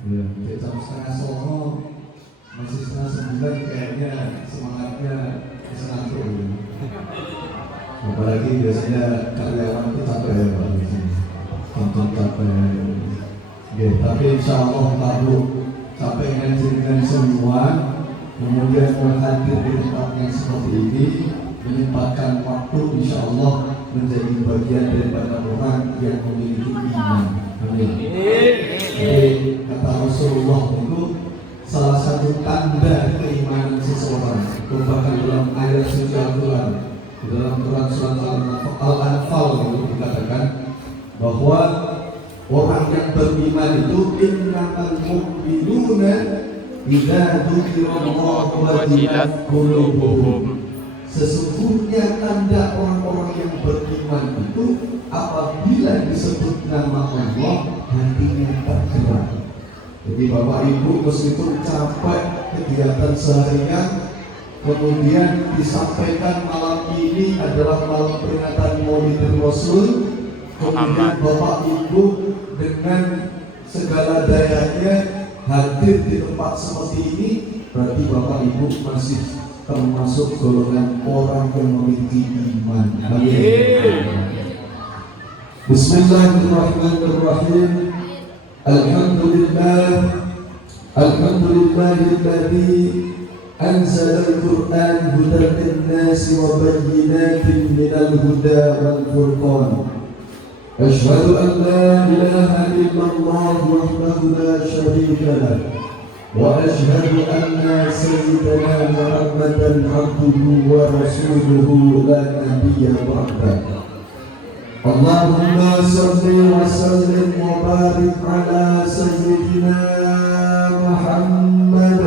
Ya, jam setengah songo masih setengah sembilan kayaknya semangatnya senantro ya. Apalagi biasanya karyawan itu capek ya Pak di sini, tonton capek. Ya, tapi insya Allah kalau capek dengan semua, kemudian berhadir di tempat yang seperti ini, menyempatkan waktu, insya Allah menjadi bagian daripada orang yang memiliki iman. Amin. Jadi kata Rasulullah itu salah satu tanda keimanan seseorang. Bahkan dalam ayat suci Al-Quran, dalam Quran surat Al-Anfal itu dikatakan bahwa orang yang beriman itu innamal mu'minuna idza dzukirallahu wajilat qulubuhum. Sesungguhnya tanda orang-orang yang beriman itu apabila disebut nama Allah hatinya tergerak. Jadi Bapak Ibu meskipun capek kegiatan seharian, kemudian disampaikan malam ini adalah malam peringatan Maulid Rasul, kemudian Bapak Ibu dengan segala dayanya hadir di tempat seperti ini, berarti Bapak Ibu masih termasuk golongan orang yang memiliki iman. Bismillahirrahmanirrahim. Alhamdulillahilladzi anzala al-Qur'an hudan lin-nasi wa bayyinatin minal huda wal furqan. Asyhadu an la ilaha illallah wahdahu la syarika lahu wa asyhadu anna sayyidana Muhammadan abduhu wa rasuluhu la nabiyya ba'dahu. Allahumma salli wa sallim wa barik ala sayyidina Muhammad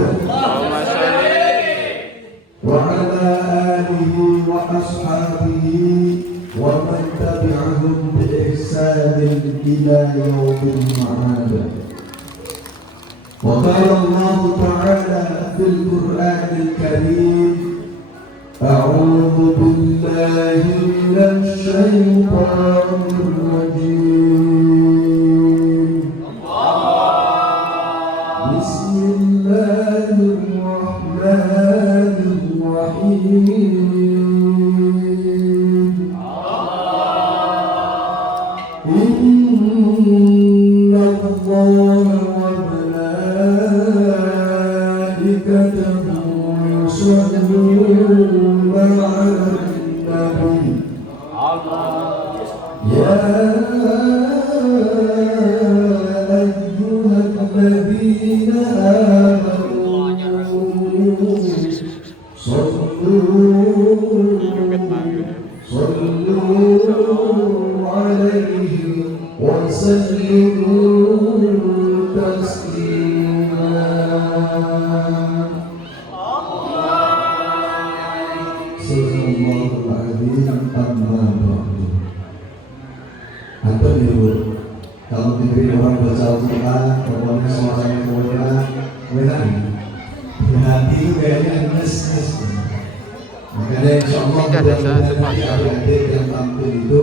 wa ala alihi wa ashabihi wa man tabi'ahum bi ihsanin ila yaumil ma'ad. Wa qala Allah ta'ala fil Qur'anil Karim, a'udzu billahi minasy syaithanir rajim. Bismillahirrahmanirrahim. Inna Allaha wa malaikatahu yusholluna 'alan nabi. Ya ayyuhalladzina amanu sallu 'alaihi wa sallimu taslima. Sallallahu alaihi amma ba'du. Apa nih, kalau diberi orang baca Al-Quran, pokoknya suaranya enak. Di hati itu kayaknya nes. Makanya insya Allah mudah-mudahan nanti adik-adik yang tampil itu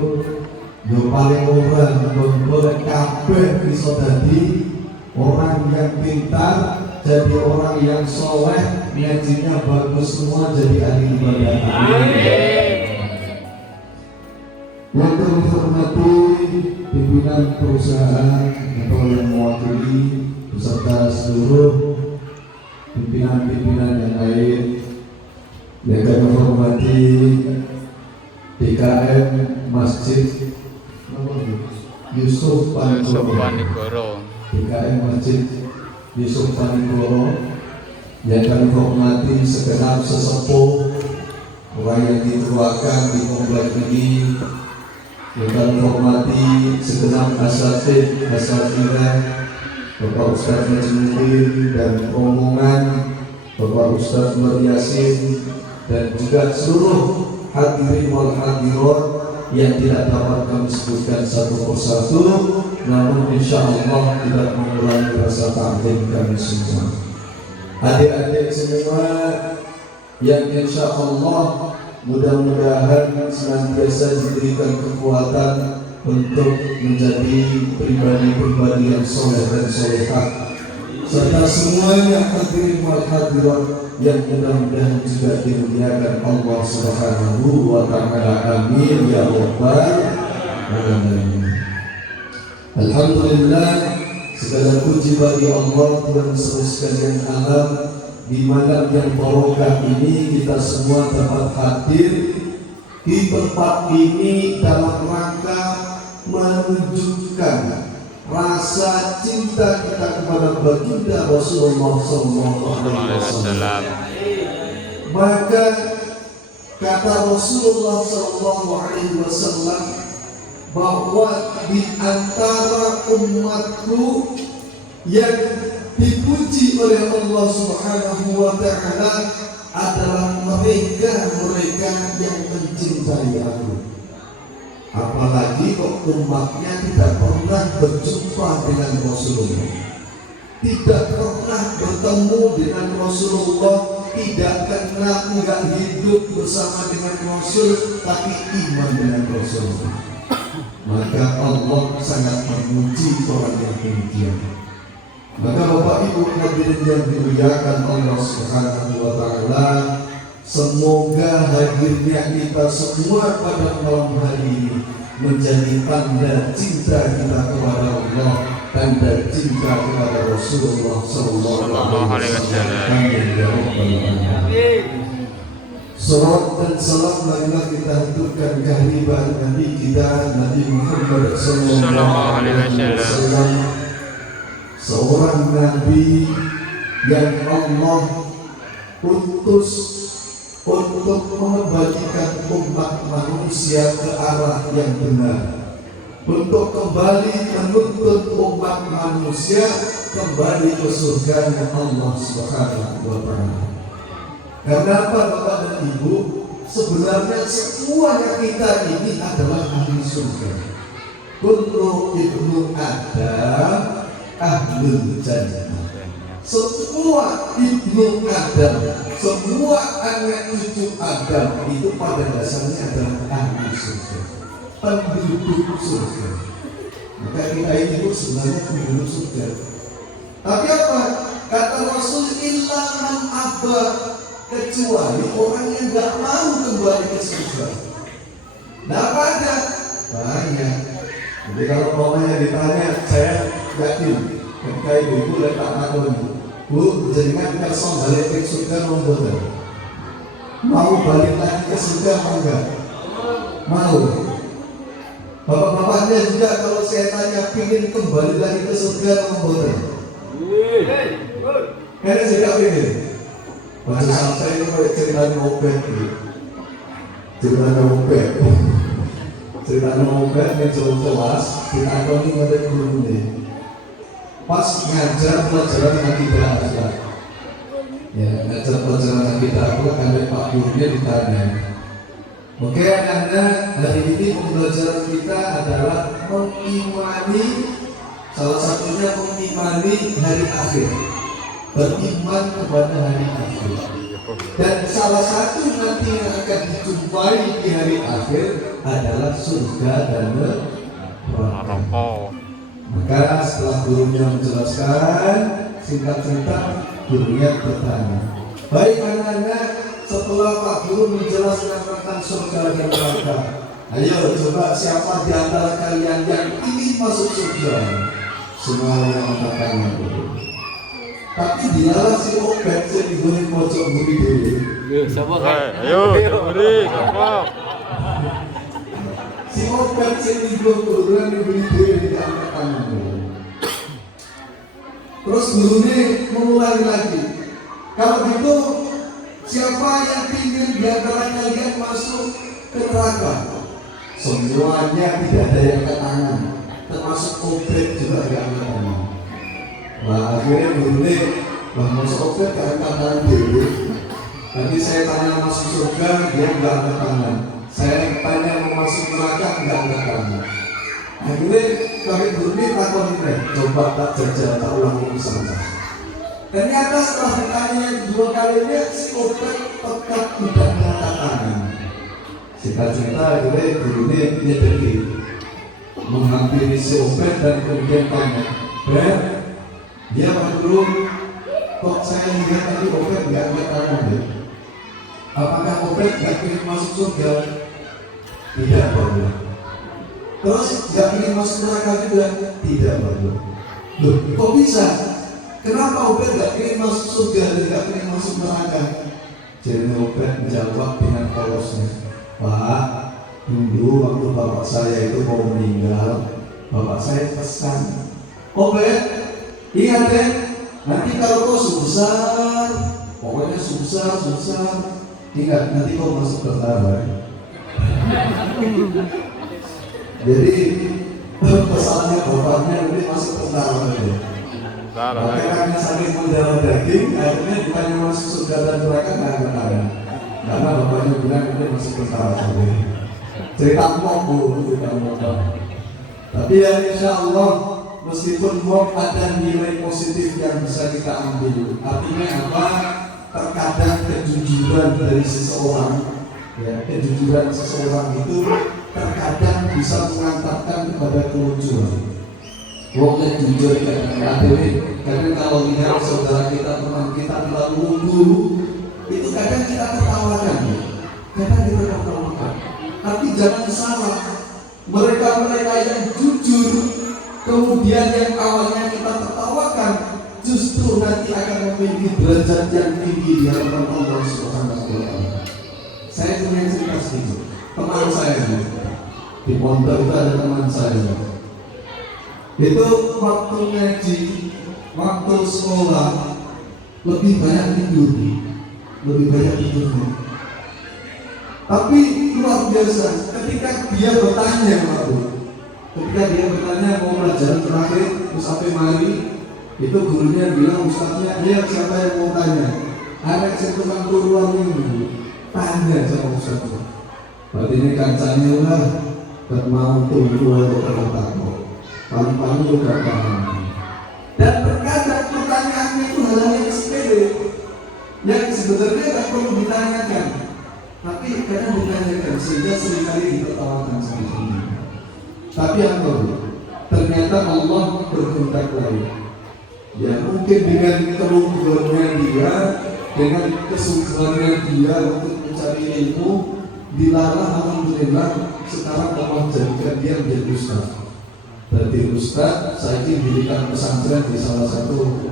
yang paling orang boleh kabeh bisa jadi orang yang pintar, jadi orang yang soleh, ngajinya bagus semua, jadi ahli ibadah. Yang terhormati pimpinan perusahaan atau yang mewakili beserta seluruh pimpinan-pimpinan yang lain, yang kami hormati DKM Masjid Yusuf Panigoro, DKM Masjid Yusuf Panigoro, yang kami hormati segenap sesepuh orang yang dituakan di komplek ini, yang kami hormati segenap asatidz, Bapak Ustaz Najmuddin dan rombongan, Bapak Ustaz Nur Yasin, dan juga seluruh hadirin wal hadirat yang tidak dapat kami sebutkan satu persatu, namun insya Allah tidak mengurangi rasa ta'zim kami semua. Adik-adik semua yang insya Allah mudah-mudahan senantiasa diberikan kekuatan untuk menjadi pribadi-pribadi yang soleh dan solehah, serta semuanya hadirin wal hadirat yang mudah-mudahan juga dimuliakan Allah Subhanahu wa ta'ala. Amin ya rabbal alamin. Alhamdulillah, segala puji bagi Allah Tuhan seluruh sekalian alam. Di malam yang barokah ini kita semua dapat hadir di tempat ini dalam rangka menunjukkan rasa cinta kita kepada baginda Rasulullah SAW. Maka kata Rasulullah SAW bahwa di antara umatku yang dipuji oleh Allah Subhanahu wa ta'ala adalah mereka yang mencintai aku. Apalagi kok umatnya tidak pernah berjumpa dengan Rasulullah, tidak pernah bertemu dengan Rasulullah, tidak kenal, enggak hidup bersama dengan Rasul, tapi iman dengan Rasulullah. Maka Allah sangat memuji orang yang demikian. Maka Bapak Ibu hadirin yang dimuliakan Allah Subhanahu wa ta'ala, semoga hadirnya kita semua pada malam hari ini menjadi tanda cinta kita kepada Allah, tanda cinta kepada Rasulullah sallallahu alaihi wasallam. Salawat dan salam marilah kita haturkan kehadiran Nabi kita Nabi Muhammad sallallahu alaihi wasallam, seorang Nabi yang Allah utus untuk mengembalikan umat manusia ke arah yang benar, untuk kembali menuntut umat manusia kembali ke surganya Allah Subhanahu wa ta'ala. Karena apa Bapak dan Ibu? Sebenarnya semuanya kita ini adalah ahli surga. Kullu ibnu Adam ahlul jannah. Semua ibnu Adam, semua anak cucu Adam itu pada dasarnya adalah ahli surga, penduduk surga. Maka kita ini sebenarnya penduduk surga. Tapi apa? Kata Rasul, illa man abba, kecuali orang yang tidak mau kembali ke surga. Nah, ada banyak. Jadi kalau mamanya ditanya, saya yakin ketika ibu letak takon, Bu, jenengan kersa balik ke surga membuat, mau balik lagi ke surga mau enggak? Mau. Bapak-bapaknya juga kalau saya tanya pingin kembali lagi ke surga membuat, karena saya tidak pingin. Bahasa sampai itu kayak cerita ngopet, cerita ngopet, cerita ngopet yang jelas kita tahu ini ada guru nih. Pas ngajar pelajaran akidah akhlak, ya ngajar pelajaran akidah akhlak ada Pak Gurunya ditanya, oke anak-anak, hari ini pembelajaran kita adalah mengimani, salah satunya mengimani hari akhir, beriman kepada hari akhir, dan salah satu nanti yang akan dijumpai di hari akhir adalah surga dan neraka. Maka setelah gurunya menjelaskan singkat-singkat, gurunya bertanya, baik anak-anak, setelah Pak Guru menjelaskan tentang surga dan neraka, ayo coba siapa di antara kalian yang ingin masuk surga? Semua yang angkat tangan dulu. Tapi dilalah si Opet saya digoreng pojok buri dulu. Ayo, buri, siapa? Si Opet saya digoreng buri dulu di angkat tangan dulu. Terus gurunya mengulangi lagi. Kalau gitu, siapa yang ingin di antara kalian masuk ke neraka? Semuanya tidak ada yang angkat tangan, termasuk Opet juga tidak angkat tangan. Nah akhirnya gurunya, masuk Opet ke angkat tangan dulu. Tadi saya tanya masuk surga, dia nggak angkat tangan. Saya tanya mau masuk neraka, nggak angkat tangan. Akhirnya kami gurunya takut ini, coba tak jajal, tak ulangi saja. Ternyata setelah ditanya dua kalinya, si Opet tetap tidak angkat tangan. Singkat-singkat akhirnya gurunya nyedeki, menghampiri si Opet dan kemudian tanya, Ben, Dia Pak Guru, kok saya lihat tadi Obed nggak kamu deh? Apakah Obed nggak ingin masuk surga? Tidak Pak Guru. Terus nggak ingin masuk neraka juga? Tidak Pak Guru. Loh, kok bisa? Kenapa Obed nggak ingin masuk surga dan nggak ingin masuk neraka? Jadi Obed menjawab dengan polosnya, Pak, dulu waktu bapak saya itu mau meninggal, bapak saya pesan, Obed, ingat ya, nanti kalau kau susah, pokoknya susah, ingat nanti kau masuk tentara. Jadi pesannya bapaknya nanti masuk tentara ya. Maka karena saking mendarah daging, akhirnya bukannya masuk surga dan neraka nggak ada. Karena bapaknya bilang ini masuk tentara saja. Cerita mok cerita mok. Tapi ya insya Allah, meskipun mok ada nilai positif yang bisa kita ambil. Artinya apa? Terkadang kejujuran dari seseorang, ya kejujuran seseorang itu terkadang bisa mengantarkan kepada kemunculan. Wongnya jujur karena kalau lihat saudara kita, teman kita terlalu lugu, itu kadang kita tertawakan, tapi jangan salah, mereka yang jujur, kemudian yang awalnya kita tertawakan, justru nanti akan memiliki derajat yang tinggi di hadapan Allah Subhanahu wa Ta'ala. Saya punya cerita sedikit, teman saya di pondok itu ada teman saya. Itu waktu ngaji, waktu sekolah lebih banyak tidur. Tapi luar biasa ketika dia bertanya mau pelajaran terakhir sampai mari, itu gurunya bilang, ustaznya, dia siapa yang mau tanya? Ada setelah turuan ini tanya sama ustaznya. Berarti ini kancanya lah, dan mau tunggu atau takut. Paling-paling juga paham. Dan terkadang pertanyaannya itu hal yang sepele, yang sebenarnya tidak perlu ditanyakan, tapi kadang ditanyakan sehingga seringkali ditertawakan seperti ini. Tapi apa? Ternyata Allah berkehendak lain. Ya mungkin dengan keluhurannya dia, dengan kesungguhannya dia untuk mencari ilmu, dilarang alhamdulillah sekarang Allah jadikan dia menjadi ustaz. Berarti Ustaz, saya dirikan pesantren di salah satu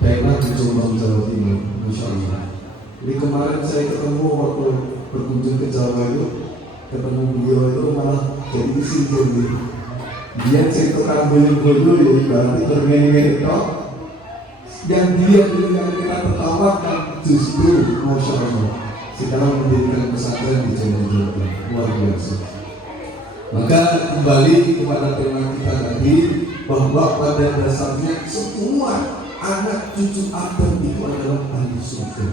daerah di Jombang, Jawa Timur, Masya Allah. Jadi kemarin saya ketemu waktu berkunjung ke Jawa itu, ketemu beliau itu malah jadi disinggung gitu. Dia cerita rambut dulu ya, berarti bermain-main itu. Yang dia yang kita tertawakan justru Masya Allah sekarang mendirikan pesantren di Jombang, luar biasa. Maka kembali kepada tema kita tadi, bahwa pada dasarnya semua anak cucu Adam itu adalah ahli surga.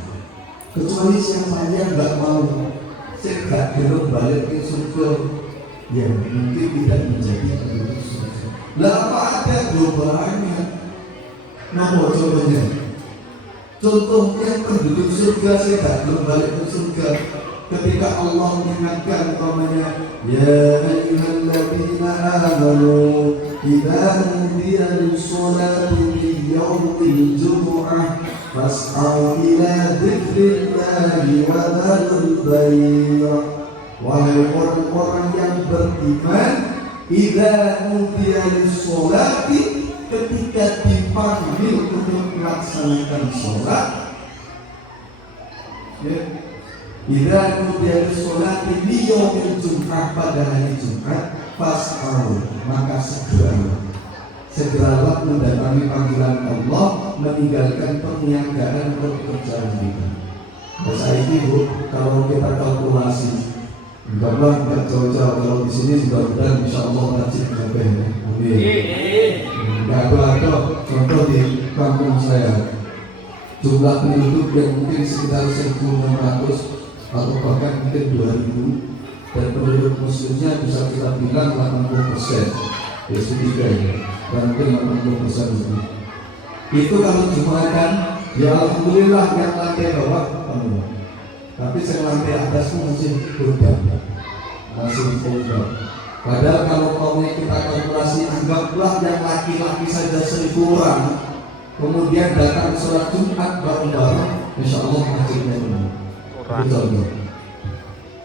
Kecuali siapa yang nggak mau, saya nggak belum balik ke surga, ya mungkin tidak menjadi ahli surga. Lah apa ada globalnya? Nama contohnya, contohnya penduduk surga saya nggak belum balik ke surga. Ketika Allah mengingatkan umpamanya, ya ayyuhalladzina amanu idza nudiya lis-sholati min yaumil jumu'ah fas'au ila dzikrillahi wa dzarul bay'. Wahai orang-orang yang beriman, idza nudiya lis-sholati, ketika dipanggil untuk melaksanakan sholat, ya, bila kemudian sholat di yaumil Jumat, pada hari Jumat, fas'au, maka segeralah mendatangi panggilan Allah, meninggalkan perniagaan pekerjaan kita. Bahasa ini Bu, kalau kita kalkulasi, enggak jauh-jauh, kalau di sini mudah-mudahan insya Allah wajib kabeh. Amin. Enggak ada contoh di kampung saya, jumlah penduduk yang mungkin sekitar 1.600 atau bahkan mungkin 2.000, dan penduduk muslimnya bisa kita bilang 80%, ya sedikit ya, dan mungkin 80% lebih. Itu kalau jumlahkan, ya alhamdulillah yang lantai bawah penuh, tapi yang lantai atas pun masih kurang, masih kurang. Padahal kalau kaumnya kita kalkulasi, anggaplah yang laki-laki saja 1.000 orang, kemudian datang sholat Jumat bareng-bareng, insya Allah masjidnya penuh. Betul.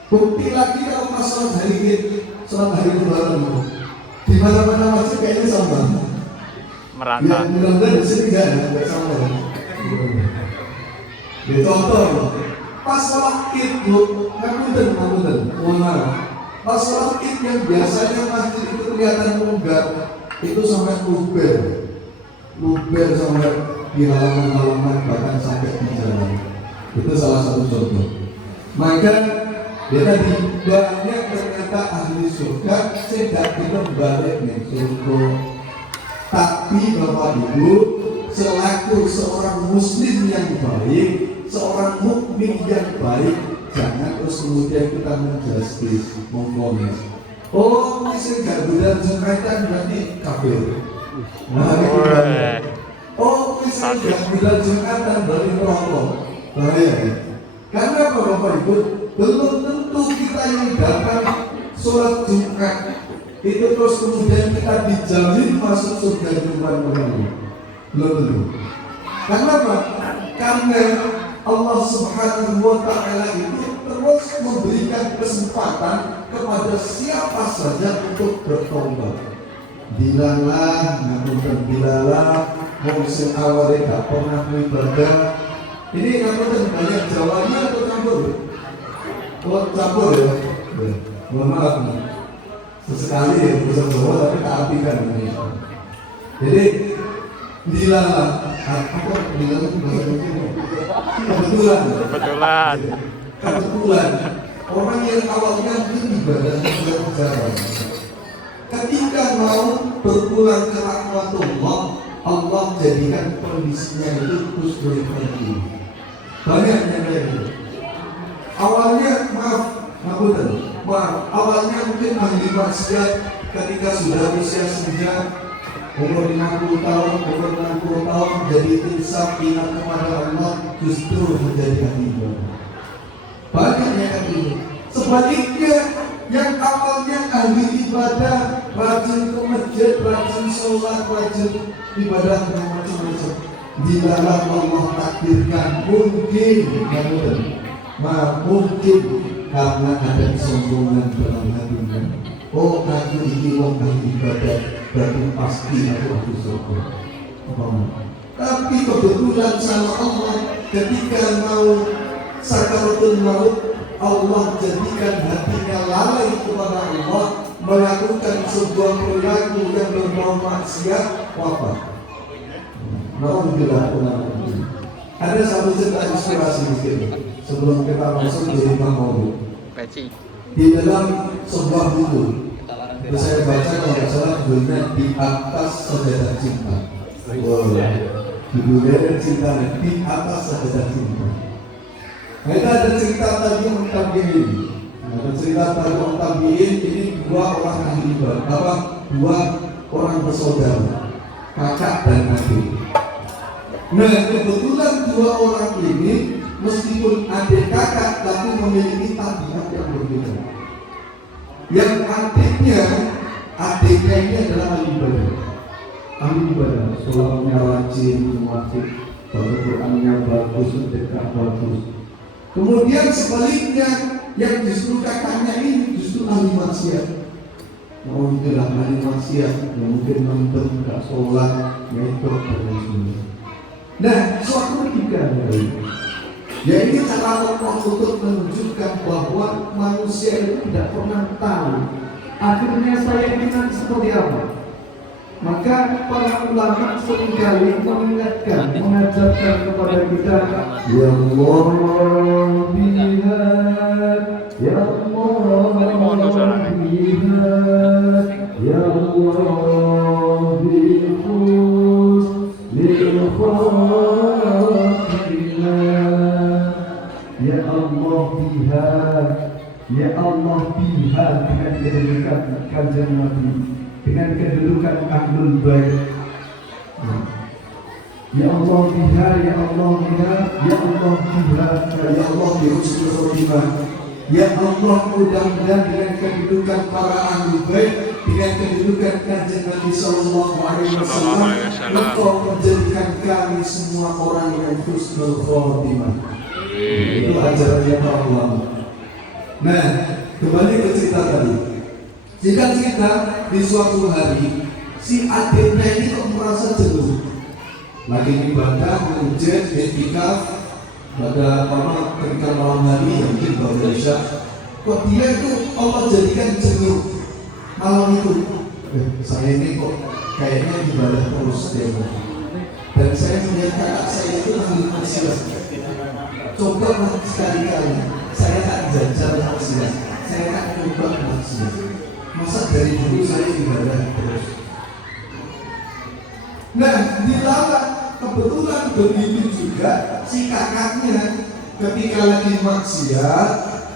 Bukti lagi kalau pas sholat hari itu bareng, di mana-mana masjid kayaknya sama. Merata. Ya, mudah-mudahan di sini nggak sama. Ya contoh, pas sholat Id, ngapunten, mohon maaf. Pas sholat Id yang biasanya masjid itu kelihatan longgar, itu sampai luber sampai di halaman-halaman, bahkan sampai di jalan. Itu salah satu contoh. Maka ya tadi banyak ternyata ahli surga tidak kita balik nih surga. Tapi Bapak Ibu, selaku seorang muslim yang baik, seorang mukmin yang baik, jangan terus kemudian kita menjustis, mengkomes. Oh, misal gaduhan jengkaitan berarti kafir. Nah, oh, misal gaduhan jengkaitan berarti merokok. Bahaya ya. Karena apa Bapak Ibu? Belum tentu kita yang datang sholat Jumat itu terus kemudian kita dijamin masuk surga Jumat kembali. Belum tentu. Karena apa? Karena Allah Subhanahu wa Ta'ala itu terus memberikan kesempatan kepada siapa saja untuk bertobat. Bilalah, mau awalnya gak pernah beribadah. Ini ngapunten banyak Jawanya atau campur? Oh campur ya? Mohon maaf nih. Sesekali ya bisa Jawa tapi tak artikan ini. Jadi bilalah, apa bilalah itu bahasa Indonesia? Kebetulan orang yang awalnya mungkin ibadahnya berjalan, ketika mau berpulang ke rahmatullah, Allah jadikan kondisinya itu husnul khotimah. Banyak yang kayak gitu. Awalnya awalnya mungkin ahli maksiat ketika sudah usia senja, umur 50 tahun, umur 60 tahun, jadi insaf ingat kepada Allah, justru menjadi ahli ibadah. Banyak yang kayak gitu. Sebaliknya, yang awalnya ahli ibadah, rajin ke masjid, rajin sholat, rajin ibadah macam-macam, dilalah Allah takdirkan mungkin karena ada kesombongan dalam hatinya. Oh, aku ini wong ahli ibadah, berarti pasti aku surga. Tapi kebetulan sama Allah, ketika mau sakaratul maut, Allah jadikan hatinya lalai kepada Allah, melakukan sebuah perilaku yang berbau maksiat, wafat. Alhamdulillah. Ada satu cerita inspirasi mungkin sebelum kita masuk di rumah maulid. Di dalam sebuah buku, saya baca kalau nggak salah judulnya Di Atas Sajadah Cinta. Judulnya Cinta di Atas Sajadah Cinta. Nah, itu ada cerita tadi tentang ini. Ada cerita tentang ini dua orang ahli ibadah, dua orang bersaudara, kakak dan adik. Nah, kebetulan dua orang ini meskipun adik kakak tapi memiliki tabiat yang berbeda. Yang adiknya ini adalah ahli ibadah, sholatnya rajin, wajib, baca Qurannya bagus, sedekah bagus. Kemudian sebaliknya, yang justru kakaknya ini justru ahli maksiat. Oh, itulah ahli maksiat, yang mungkin nonton, gak sholat, ngikut dan lain-lain. Nah, suatu ketika ya ini cara Allah untuk menunjukkan bahwa manusia itu tidak pernah tahu akhirnya saya ini nanti seperti apa. Maka para ulama seringkali mengingatkan, mengajarkan kepada kita, ya Allah bihad, ya Allah bihad, ya Allah bihus lil khatimah, ya Allah bihad, ya Allah bihad, dengan kedudukan kajian Nabi, dengan kedudukan ahlul bait. Ya Allah biha, ya Allah biha, ya Allah biha, ya Allah bi husnul khotimah. Ya Allah, mudah-mudahan dengan kedudukan para ahlul bait dengan kedudukan kanjeng Nabi Sallallahu Alaihi Wasallam, engkau menjadikan kami semua orang yang husnul khotimah. Itu ajarannya para ulama. Nah, kembali ke cerita tadi. Singkat cerita, di suatu hari si adiknya ini kok merasa jenuh, lagi ibadah, mengujian, etikaf, pada ketika malam hari yang mungkin baru Isya, kok dia itu Allah jadikan jenuh malam itu. Saya ini kok kayaknya ibadah terus dia. Dan saya melihat kakak saya itu ahli maksiat. Coba sekali-kali saya tak jajar maksiat, saya tak coba maksiat. Masa dari dulu saya ibadah terus. Nah, dilarang. Kebetulan begitu juga si kakaknya ketika lagi maksiat,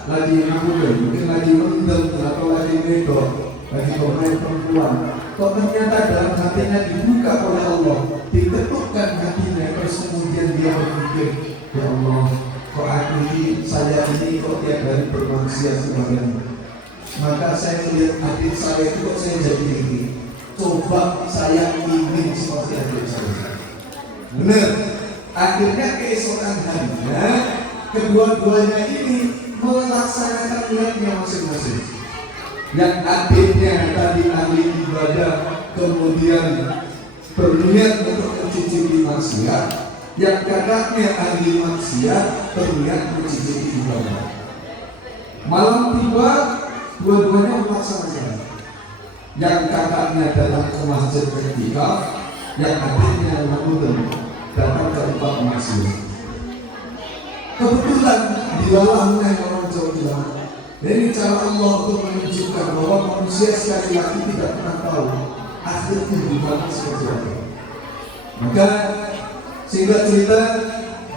lagi ngabur, mungkin lagi mendem atau lagi medok, lagi bermain perempuan. Kok ternyata dalam hatinya dibuka oleh Allah, diketukkan hatinya, terus kemudian dia berpikir, ya Allah, kok aku ini, saya ini kok tiap hari bermaksiat kepadamu. Maka saya melihat adik saya itu kok saya jadi ini. Coba saya ingin seperti adik saya. Benar. Akhirnya keesokan harinya kedua-duanya ini melaksanakan niatnya masing-masing. Yang adiknya tadi ahli ibadah kemudian berniat untuk mencicipi maksiat, yang kakaknya ahli maksiat berniat mencicipi ibadah. Malam tiba, dua-duanya melaksanakan. Yang kakaknya datang ke masjid ketika, yang adiknya datang ke tempat maksiat. Kebetulan dilalahnya orang Jawa bilang, ini cara Allah untuk menunjukkan bahwa manusia sekali lagi tidak pernah tahu akhir kehidupan seperti apa. Maka singkat cerita,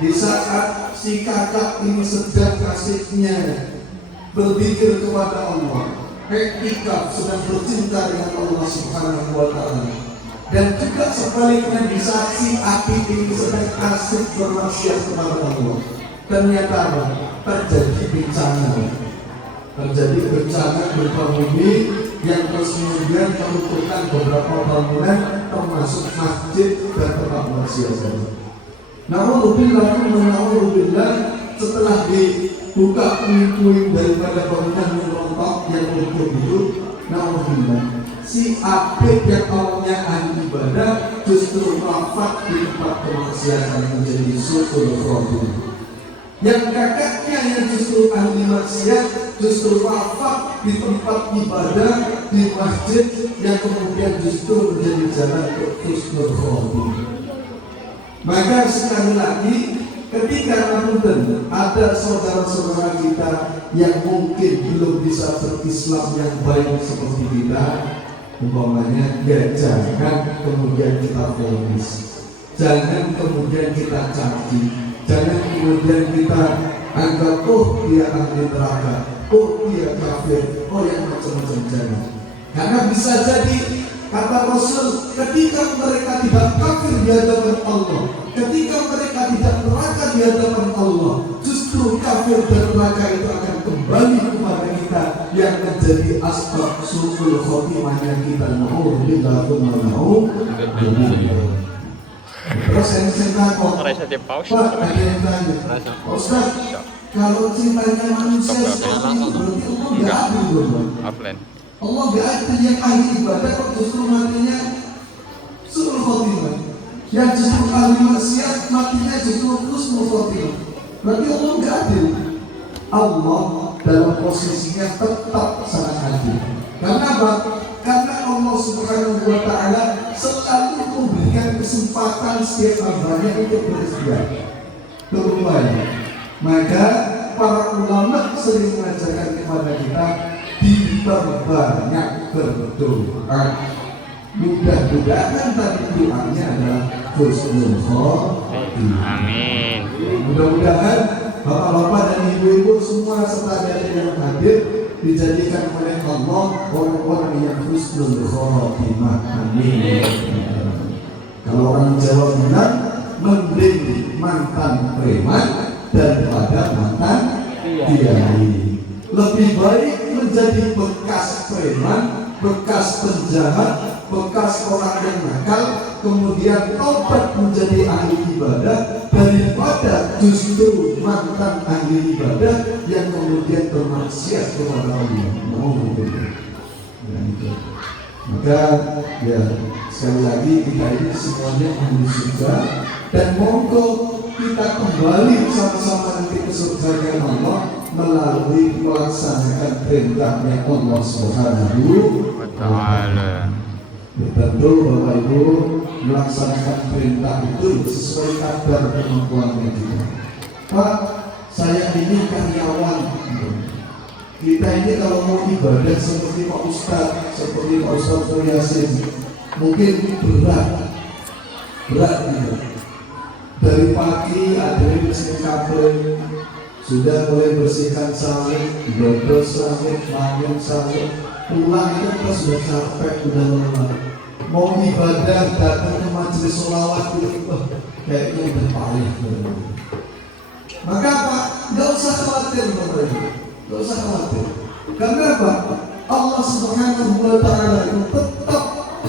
di saat si kakak ini sedang kasihnya berpikir kepada Allah, ketika sedang bercinta dengan Allah Subhanahu wa Ta'ala. Dan juga sebaliknya di saat si api ini sedang asik bermaksiat kepada Allah, ternyata terjadi bencana. Terjadi bencana berupa bumi yang terus kemudian melumpuhkan beberapa bangunan termasuk masjid dan tempat maksiat. Na'udzubillah, setelah dibuka puing-puing daripada bangunan yang rontok yang runtuh itu, na'udzubillah, si abid yang awalnya ahli ibadah justru wafat di tempat kemaksiatan menjadi syukur khotimah. Yang kakaknya yang justru ahli maksiat justru wafat di tempat ibadah di masjid yang kemudian justru menjadi jalan untuk husnul khotimah. Maka sekali lagi, ketika ada saudara-saudara kita yang mungkin belum bisa berislam yang baik seperti kita, umpamanya, ya jangan kemudian kita vonis, jangan kemudian kita caci, jangan kemudian kita anggap oh dia ahli neraka, oh dia kafir, oh yang macam-macam, jangan. Karena bisa jadi kata Rasul, ketika mereka tidak kafir di hadapan Allah, ketika mereka tidak neraka di hadapan Allah, justru kafir dan neraka itu akan kembali kepada kita yang menjadi asbab su'ul khotimahnya kita. Na'udzubillah wa na'udzubillah. Terus saya takut, Pak, ada yang tanya, Ustaz, kalau cintanya manusia seperti itu berarti Allah nggak adil dong? Allah nggak adil, yang ahli ibadah kok justru matinya su'ul khotimah, yang justru ahli maksiat matinya justru husnul khotimah. Berarti Allah nggak adil. Allah dalam posisinya tetap sangat adil. Karena apa? Karena Allah Subhanahu wa Ta'ala selalu memberikan kesempatan setiap hambanya untuk beristighfar, berupaya. Maka para ulama sering mengajarkan kepada kita diperbanyak berdoa. Mudah-mudahan tadi doanya adalah husnul khotimah. Amin. Mudah-mudahan bapak-bapak dan ibu-ibu semua serta adik yang hadir dijadikan oleh Allah orang-orang yang husnul khotimah. Amin. Kalau orang Jawa bilang, mending mantan preman daripada mantan kiai. Lebih baik menjadi bekas preman bekas penjahat, bekas orang yang nakal, kemudian tobat menjadi ahli ibadah, daripada justru mantan ahli ibadah yang kemudian bermaksiat kepada Allah. Ya, itu. Maka ya sekali lagi kita ini semuanya ahli surga, dan monggo kita kembali sama-sama nanti ke surga Allah melalui melaksanakan perintahnya Allah Subhanahu wa Ta'ala. Tentu Bapak Ibu melaksanakan perintah itu sesuai kadar kemampuannya kita. Pak, saya ini karyawan. Kita ini kalau mau ibadah seperti Pak Ustadz, seperti Pak Ustadz Yasin, mungkin berat gitu. Dari pagi ada yang bersihkan kabel, sudah mulai bersihkan salib, dodol salib, mayang salib, pulang itu kita sudah capek, sudah lelah. Mau ibadah datang ke majelis sholawat itu kayaknya udah payah. Maka apa? Gak usah khawatir Bapak Ibu, gak usah khawatir. Karena apa? Allah Subhanahu wa Ta'ala itu tetap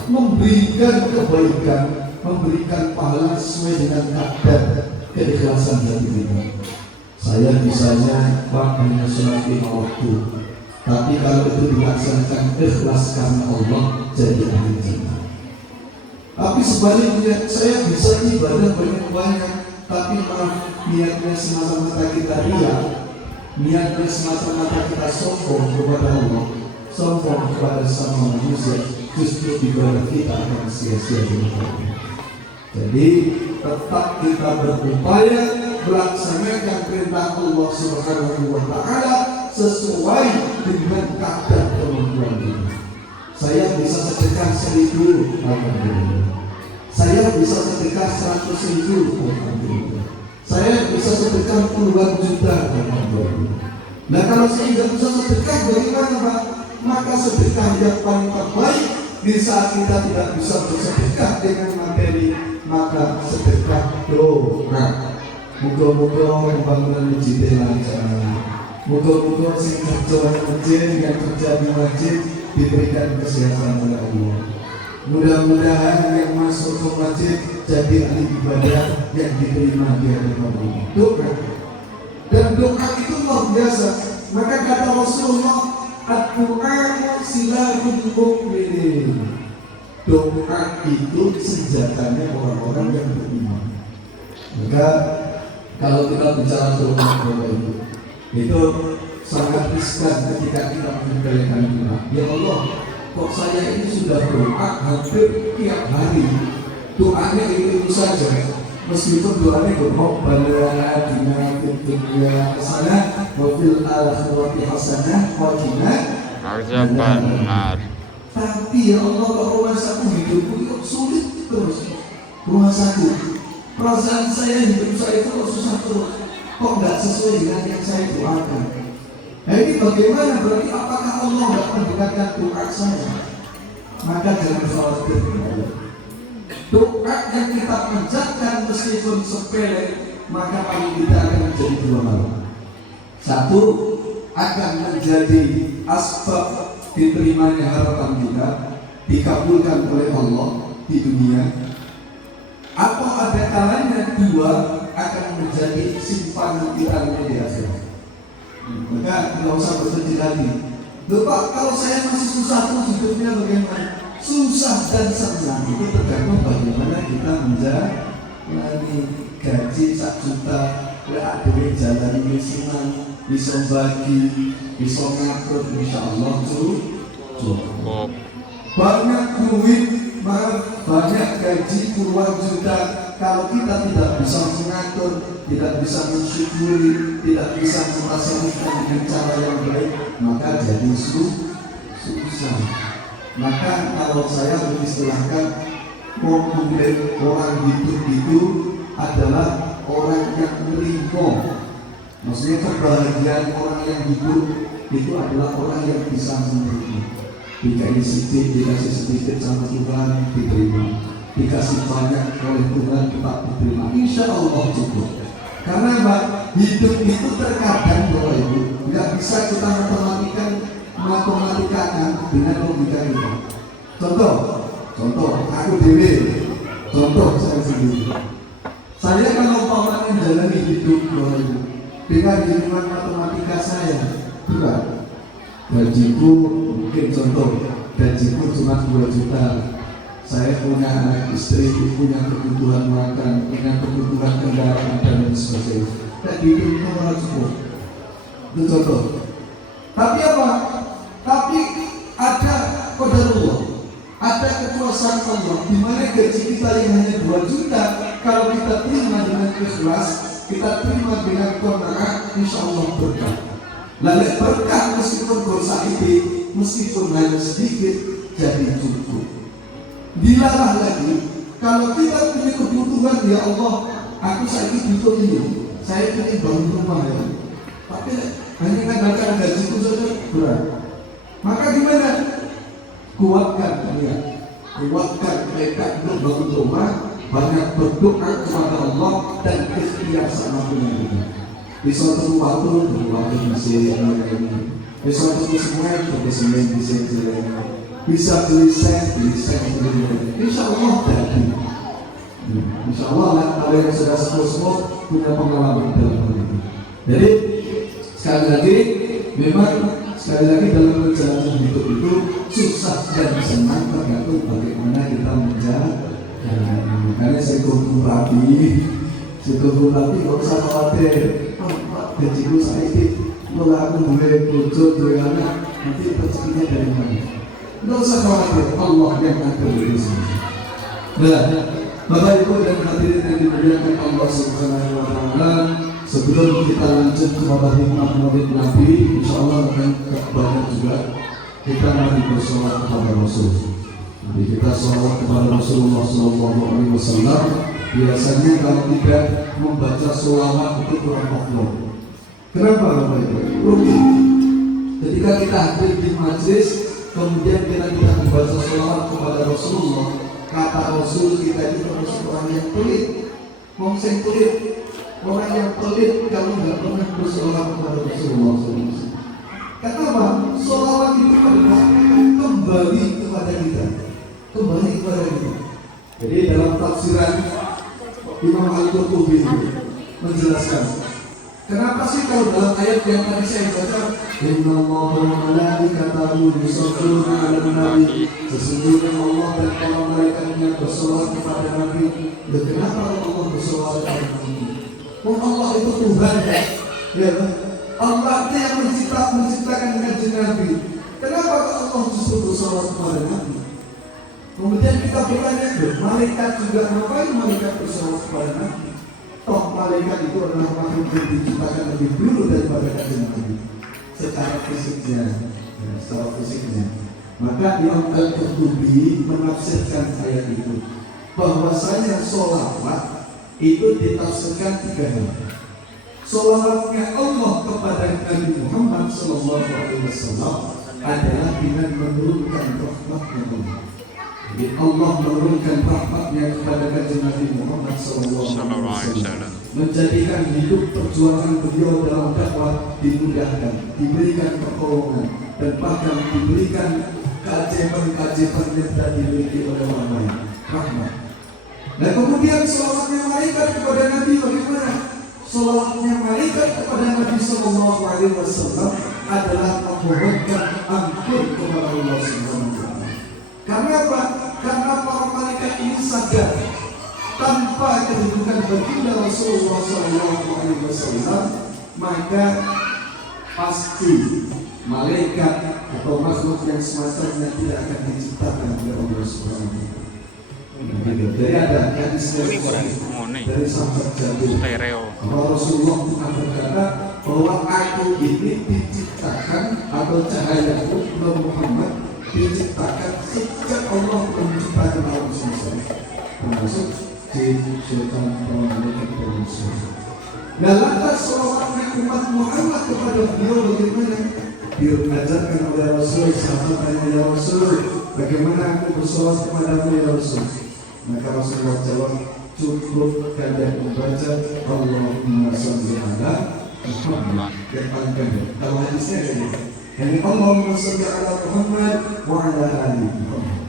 memberikan kebaikan, memberikan pahala sesuai dengan kadar keikhlasan hati kita. Saya misalnya Pak hanya sholat 5 waktu, tapi kalau itu dilaksanakan ikhlas karena Allah, jadi ahli jannah. Tapi sebaliknya saya bisa ibadah banyak-banyak, tapi malah niatnya semata-mata kita riya, niatnya semata-mata kita sombong kepada Allah, sombong kepada sama manusia, justru ibadah kita akan sia-sia dengan Allah. Jadi tetap kita berupaya melaksanakan perintah Allah Subhanahu wa Ta'ala sesuai dengan kadar kemampuan kita. Saya bisa sedekah 1.000, alhamdulillah. Saya bisa sedekah 100.000, alhamdulillah. Saya bisa sedekah puluhan juta, alhamdulillah. Nah kalau saya tidak bisa sedekah, bagaimana Pak? Maka sedekah yang paling terbaik di saat kita tidak bisa bersedekah dengan materi, maka sedekah doa. Muga-muga pembangunan masjid lancar. Muga-muga sing kerja di masjid, yang kerja di masjid diberikan kesehatan oleh Allah. Mudah-mudahan yang masuk ke masjid jadi ahli ibadah yang diterima di hadapan Allah. Doa. Dan doa itu luar biasa. Maka kata Rasulullah, "Ad-du'a silahul mu'minin." Doa itu senjatanya orang-orang yang beriman. Maka kalau kita bicara doa Bapak Ibu, itu sangat riskan ketika kita mengendalikan doa. Ya Allah, kok saya ini sudah doa hampir tiap hari, doanya itu saja. Meskipun doanya Rabbana atina fid dunya hasanah wa fil akhirati hasanah wa qina adzabannar. Tapi ya Allah, kok rumah saku hidupku kok sulit terus. Rumah saku, perasaan saya hidup saya itu kok susah terus. Kok nggak sesuai dengan yang saya doakan. Nah ini bagaimana? Berarti apakah Allah nggak mendengarkan doa saya? Maka jangan khawatir. Doa yang kita panjatkan meskipun sepele, maka paling tidak akan menjadi 2 hal. Satu, akan menjadi asbab diterimanya harapan kita, dikabulkan oleh Allah di dunia. Atau ada kalanya 2, akan menjadi simpanan kita di akhirat. Maka tidak usah bersedih lagi. Bapak, kalau saya masih susah terus hidupnya bagaimana? Susah dan senang itu tergantung bagaimana kita menjalani. Gaji 1 juta, ada jalan ini senang, bisa bagi, bisa ngatur, insya Allah cukup. Banyak duit, banyak gaji puluhan juta, kalau kita tidak bisa mengatur, tidak bisa mensyukuri, tidak bisa melaksanakan dengan cara yang baik, maka jadi susah. Maka kalau saya mengistilahkan mungkin orang hidup itu adalah orang yang menerima. Maksudnya kebahagiaan orang yang hidup itu adalah orang yang bisa menerima. Dikasih sedikit sama Tuhan, diterima. Dikasih banyak oleh Tuhan, tetap diterima. Insya Allah cukup. Karena Mbak, hidup itu terkadang Bapak Ibu nggak bisa kita matematika matematikakan dengan logika kita. Contoh, aku dewe, contoh saya sendiri. Saya kalau umpamanya jalani hidup dengan lingkungan matematika saya, bukan gajiku mungkin contoh, gajiku cuma 2 juta. Saya punya anak istri, punya kebutuhan makan, punya kebutuhan kendaraan dan lain sebagainya. Dan hidup itu harus cukup. Itu contoh. Tapi apa? Tapi ada qadarullah, ada kekuasaan Allah di mana gaji kita yang hanya 2 juta, kalau kita terima dengan ikhlas, kita terima dengan qanaah, insya Allah berkah. Lalu berkah meskipun dosa ini, meskipun hanya sedikit, jadi cukup. Dilarang lagi, kalau kita punya kebutuhan, ya Allah, aku sakit butuh ini, saya ingin bangun rumah ya. Tapi hanya mengandalkan gajiku saja berat. Maka gimana? Kuatkan niat, kuatkan mereka untuk bangun rumah, banyak berdoa kepada Allah dan ikhtiar sama dengan di suatu waktu masih ini, di suatu semuanya semuanya bisa beli set insya Allah jadi. Insya Allah lah, kalau yang sudah semua punya pengalaman dalam hal ini. Jadi sekali lagi, memang sekali lagi dalam perjalanan hidup itu susah dan senang tergantung bagaimana kita menjalankan. Makanya saya kumpul rapi, kalau usah khawatir, gajiku saya itu mulai aku mulai bujuk, mulai anak, nanti rezekinya dari mana? Tidak usah khawatir, Allah yang akan berusaha. Nah, Bapak Ibu dan hadirin yang dimuliakan Allah Subhanahu wa Ta'ala, sebelum kita lanjut kepada hikmah Maulid Nabi, insya Allah akan banyak juga kita mari bersolat kepada Rasul. Jadi kita sholawat kepada Rasulullah SAW. Biasanya kalau tidak membaca sholawat itu kurang afdal. Kenapa Bapak Ibu? Rugi. Ketika kita hadir di majlis, kemudian kita tidak membaca sholawat kepada Rasulullah, kata Rasul kita itu termasuk orang yang pelit. Mongseng pelit, orang yang pelit kalau nggak pernah bersolawat kepada Rasulullah SAW. Kenapa? Sholawat itu adalah kembali kepada kita, kembali kepada kita. Jadi dalam tafsiran Imam Al-Qurtubi menjelaskan, kenapa sih kalau dalam ayat yang tadi saya baca, Innallaha wa malaikatahu yusholluna 'alan nabi, sesungguhnya Allah dan para malaikatnya bersolawat kepada Nabi. Dan kenapa Allah bersolawat kepada Nabi? Allah itu Tuhan, ya. Allah itu yang menciptakan kanjeng Nabi. Kenapa Allah justru bersolawat kepada Nabi? Kemudian kita bertanya, malaikat juga ngapain malaikat bersolawat kepada Nabi? Toh malaikat itu adalah makhluk yang diciptakan lebih dulu daripada kanjeng Nabi secara fisiknya. Maka Imam Al-Qurtubi menafsirkan ayat itu bahwasanya sholawat itu ditafsirkan 3 hal. Sholawatnya Allah kepada Nabi Muhammad SAW adalah dengan menurunkan rahmatnya Allah. Jadi Allah menurunkan rahmatnya kepada kanjeng Nabi Muhammad SAW, menjadikan hidup perjuangan beliau dalam dakwah dimudahkan, diberikan pertolongan, dan bahkan diberikan keajaiban-keajaiban yang tidak dimiliki oleh orang lain. Rahmat. Dan kemudian sholawatnya malaikat kepada Nabi bagaimana? Sholawatnya malaikat kepada Nabi SAW adalah memohonkan ampun kepada Allah Subhanahu wa Ta'ala. Karena apa? Karena para malaikat ini sadar tanpa kedudukan baginda Rasulullah SAW, maka pasti malaikat atau makhluk yang semacamnya tidak akan diciptakan oleh Allah Subhanahu wa Ta'ala. Jadi ada hadis dari sahabat Jabir bahwa Rasulullah pernah berkata bahwa aku ini diciptakan atau cahaya Muhammad diciptakan sejak Allah menciptakan alam semesta, termasuk jin, syaitan, malaikat dan manusia. Nah, lantas sholawatnya umat Muhammad kepada beliau bagaimana? Diajarkan oleh Rasul, sahabat tanya, ya Rasul, bagaimana aku bersolawat kepadamu ya Rasul? Maka Rasulullah jawab, cukup kalian membaca Allahumma sholli ala Muhammad. Yang paling pendek. Kalau hadisnya kayak gitu. Yani Allahumma sholli ala Muhammad wa ala ali Muhammad.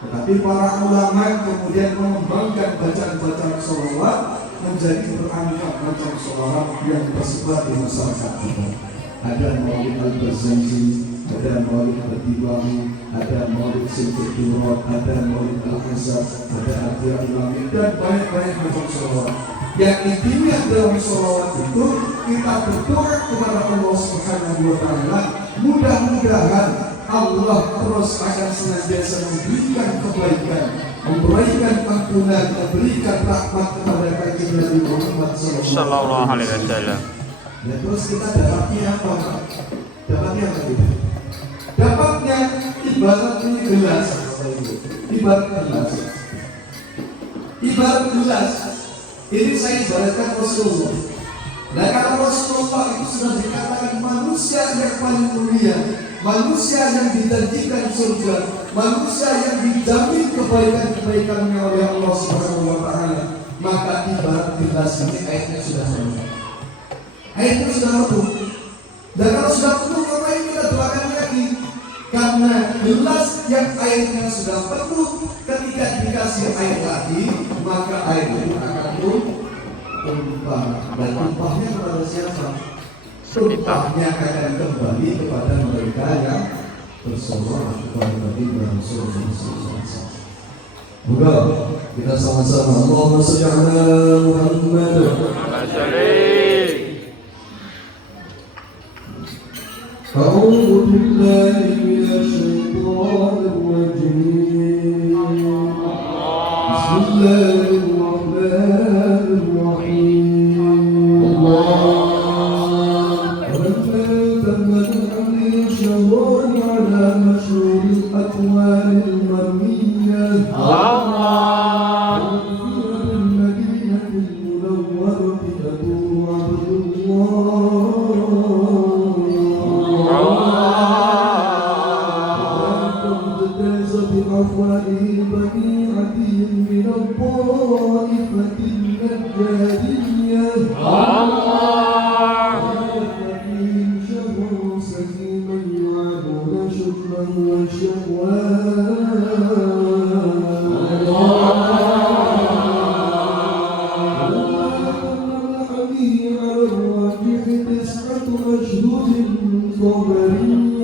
Tetapi para ulama kemudian mengembangkan bacaan-bacaan sholawat menjadi berangkat bacaan sholawat yang tersebar di masyarakat kita. Ada Maulid Al-Bazanji, ada Maulid Al-Tibawi, ada Maulid Sinti Durot, ada Maulid Al-Azhar, ada Al-Qiyam Al-Amin, dan banyak-banyak macam sholawat. Yang intinya dalam sholawat itu kita berdoa kepada Allah Subhanahu wa Ta'ala, mudah-mudahan Allah terus akan senantiasa memberikan kebaikan, memberikan ampunan, memberikan rahmat kepada kajian Nabi Muhammad Sallallahu alaihi wasallam. Ya, terus kita dapatnya apa? Dapatnya apa kita? Dapatnya ibarat ini gelas, ibarat gelas. Ibarat gelas. Ini saya ibaratkan Rasulullah. Nah, kalau Rasulullah itu sudah dikatakan manusia yang paling mulia, manusia yang dijanjikan surga, manusia yang dijamin kebaikan-kebaikannya oleh Allah Subhanahu wa Ta'ala, maka ibarat gelas ini airnya sudah penuh. Airnya sudah penuh. Dan kalau sudah penuh, ngapain kita doakan lagi? Karena gelas yang airnya sudah penuh, ketika dikasih air lagi, maka air itu akan tumpah. Dan tumpahnya kepada siapa? Tumpahnya akan kembali kepada mereka yang bersolat kepada Nabi Rasulullah. Moga kita sama-sama Allahumma sholli ala Muhammad. أعوذ بالله من الشيطان الرجيم. بسم الله الرحمن الرحيم. ومن تم الحمل شهران على مشهور الأكوان المرمية بالمدينة المنورة أبو عبد الله بأفواه بديعة من الطائفة النجارية فيهم شهر سليما يعانون شكرا الحمي على الراجح 9 أشهر قمرية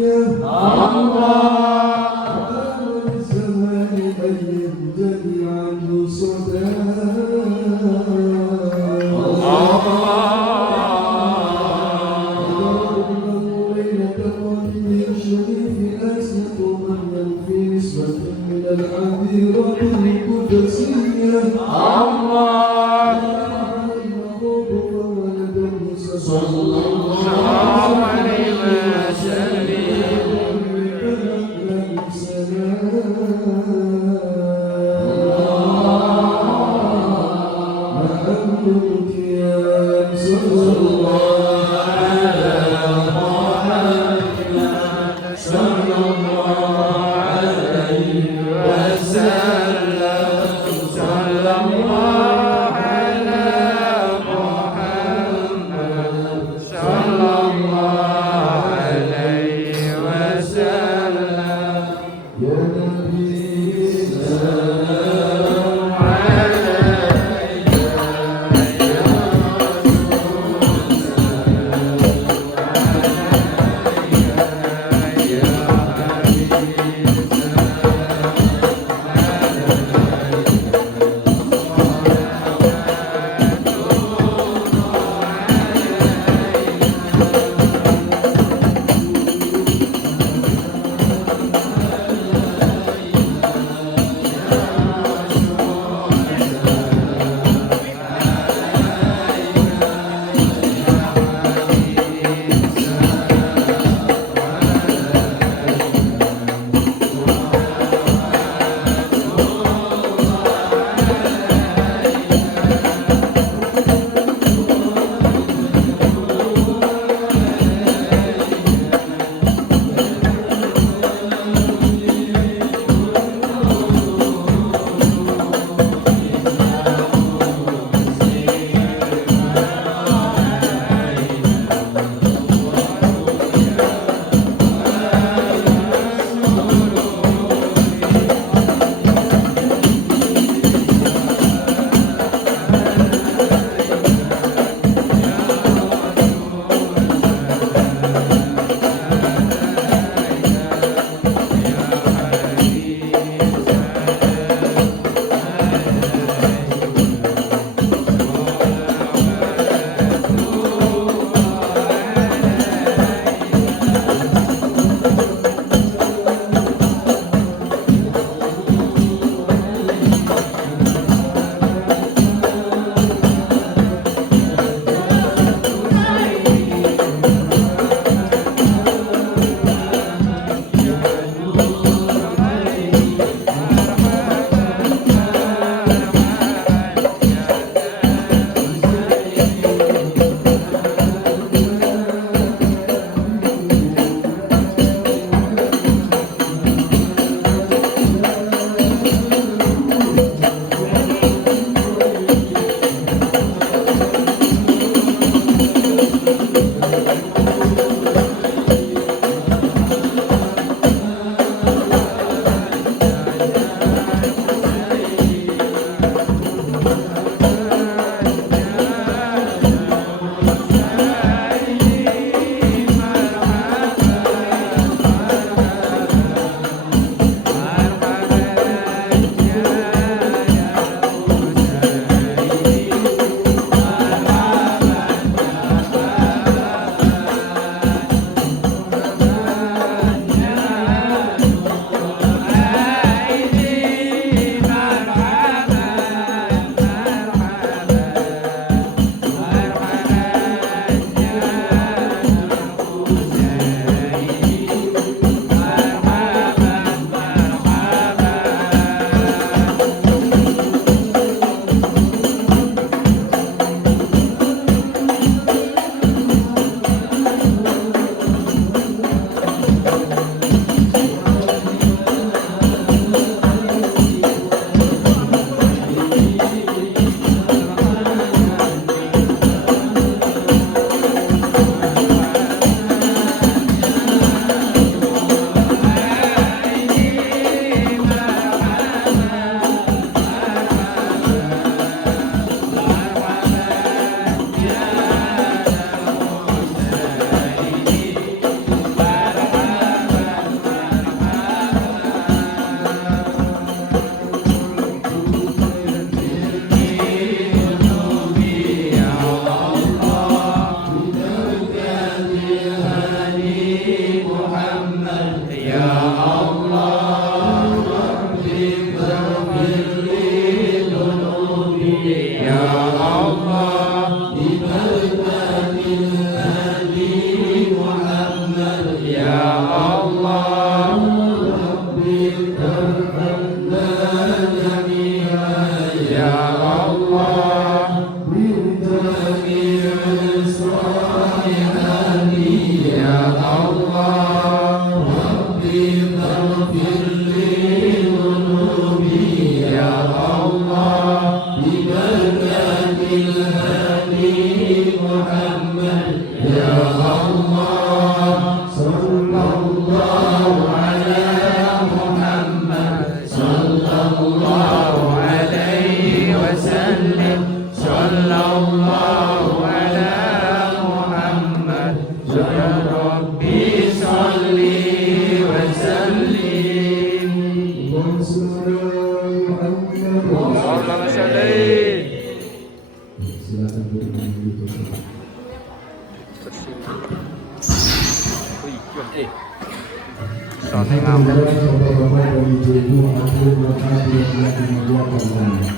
Soalnya ngamuk. Bapak-bapak dan ibu-ibu hadirin dan hadirat yang dimuliakan Allah.